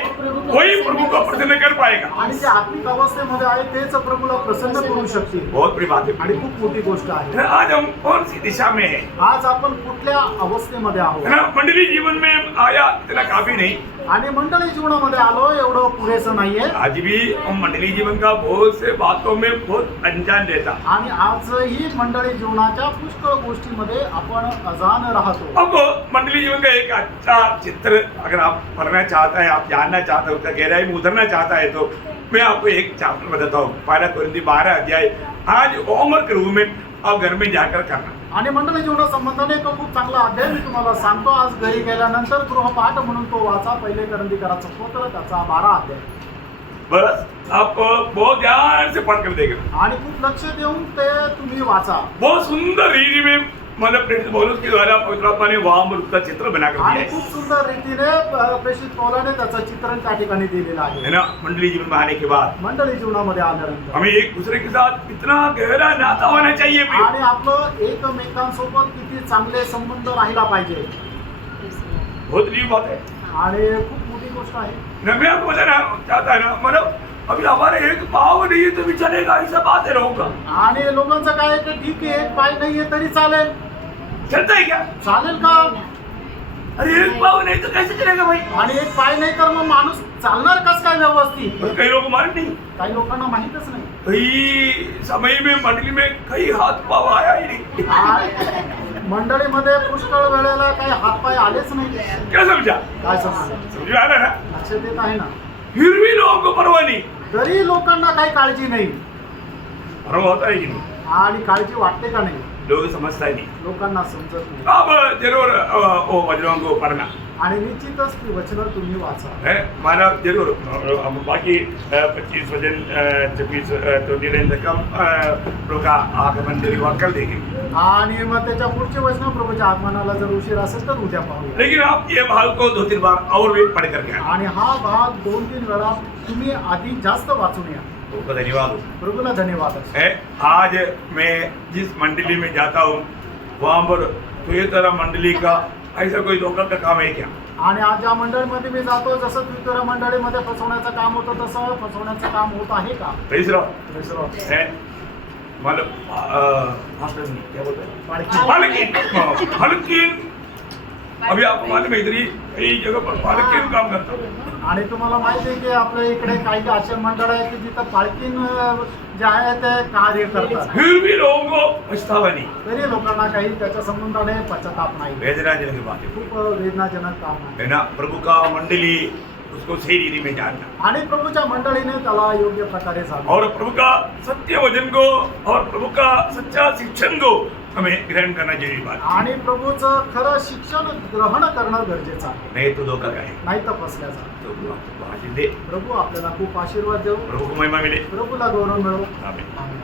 वही प्रभु को प्रसन्न कर पाएगा। आणि जे आत्मिक अवस्थेमध्ये आहे तेच प्रभूला प्रसन्न करू शकतील। बहुत बड़ी बात है। आणि खूप मोठी गोष्ट आहे। आज हम कौन सी दिशा में है? आज आपण कुठल्या अवस्थेमध्ये आहोत? है ना? मंडली जीवन में आया इतना काफी नहीं। आणि मंडळी जीवनामध्ये आलो एवढं पुरेसं नाहीये। आज भी हम मंडली जीवन का बहुत से बातों में बहुत अनजान रहता। आणि आजही मंडळी जीवनाच्या पुष्कळ गोष्टींमध्ये आपण अजान राहतो। अब मंडली जीवन का एक अच्छा चित्र अगर आप पढ़ना चाहता है, आप जानना चाहते हो, उसका गहराई में उतरना चाहता है तो मैं आपको एक चैप्टर बताता हूँ। 1 कोरिन्थी 12 अध्याय आज होमवर्क रूम में आप घर में जाकर करना। आणि मंडळी जीवनासंबंधाने एक खूप चांगला अध्याय मी तुम्हाला सांगतो। आज घरी गेल्यानंतर गृहपाठ म्हणून तो वाचा। 1 कोरिन्थी करायचं पत्र त्याचा 12 अध्याय। बस आप बहुत ध्यान से पढ़ कर देखें। आणि खूप लक्ष देऊन ते तुम्ही वाचा। बहुत सुंदर रीति में मतलब प्रेरित पौलुस के द्वारा पवित्र आत्मा ने वहां पर उसका चित्र बना कर आणि दिया खूप सुंदर रीतीने प्रेषित पौलाने त्याचं चित्रण त्या ठिकाणी दिलेलं है आहे। ना? मंडली जीवन में आने के बाद मंडळी जीवनामध्ये आल्यानंतर हमें एक दूसरे के साथ इतना गहरा नाता होना चाहिए प्रिय। आणि आपलं एकमेकांसोबत किती चांगले संबंध राहिला पाहिजे। बहुत अजीब बात है आणि खूप मोठी गोष्ट आहे। ना। मैं आपको बताना चाहता है ना, मतलब अभी हमारे एक पाव नहीं है तो भी चलेगा, ऐसा बात है लोगों का। आणि लोकांचं काय आहे की ठीक आहे एक पाय नाहीये तरी चालेल। चलता है क्या? चालेल का? अरे एक पाव नहीं तो कैसे चलेगा भाई? आणि एक पाय नाही तर मग माणूस चालणार कस काय व्यवस्थित? और कई लोगों को मालूम नहीं। काही लोकांना माहीतच नाही। कई समय में मंडली में कई हाथ पाव आया ही नहीं। आणि मंडळीमध्ये पुष्कळ वेळेला काही हातपाय आलेच नाही। क्या समझा? काय समजलं? समझ में आ रहा है ना? लक्षात येत आहे ना? फिर भी लोगों को परवाह नहीं। तरी लोकांना काही काळजी नाही। परवाह होता है कि नहीं? आणि काळजी वाटते का नाही? लोग समझता ही नहीं। लोकांना समजत नाही। अब जरूर वो वचनों को पढ़ना। आणि निश्चितच ती वचनं तुम्ही वाचा. है माना जरूर हम बाकी 25 वजन 26 तो निर्णय कम लोग आगमन जरी वाकल देंगे. आणि मग त्याच्या पुढची वचनं प्रभूच्या आगमनाला जर उशीर असेल तर उद्या पाहूया. लेकिन आप ये भाग को 2-3 बार और भी पढ़ करके आए. आणि हा भाग 2-3 वेळा तुम्ही आधी जास्त वाचून या. बहुत धन्यवाद हो. प्रभूला धन्यवाद असो. है आज मैं जिस मंडली में जाता हूँ वहाँ पर तो ये तरह मंडली का ऐसा कोई धोखा का काम है क्या? आणि आज ज्या मंडळीमध्ये मी जातो जसं इतर मंडळीमध्ये फसवण्याचं काम होतं तसं फसवण्याचं काम होत आहे का? तीसरा दुसरं है मतलब मास्टर जी क्या बोलते हैं? पालखी. पालकिन. पालकिन अभी आपको मालूम है इधर कई जगह पर पालकिन काम करता हूँ. आणि तुम्हाला माहिती आहे की आपल्या इकडे काही असे मंडळ आहे की जिथं पालखीन जे आहे ते कार्य करतात. फिर भी लोगों को पछतावा नहीं. तरी लोकांना काही त्याच्या संबंधाने पश्चाताप नाही. वेदनाजनक बात है. खूप वेदनाजनक काम आहे. है ना. प्रभु का मंडली उसको सही रीति में जानना आणि प्रभूच्या मंडळीने त्याला योग्य प्रकारे जाणून और प्रभु का सत्य वचन को और प्रभु का सच्चा शिक्षण को हमें ग्रहण करना जरूरी बात है. आणि प्रभूचं खरं शिक्षण ग्रहण करणं गरजेचं आहे. नहीं तो धोखा का है. नाही तर फसल्याचा. तो प्रभु आपको आशीष दे. प्रभू आपल्याला खूप आशीर्वाद देऊ. प्रभु को महिमा मिले. प्रभूला गौरव मिळो. आमीन. आमेन.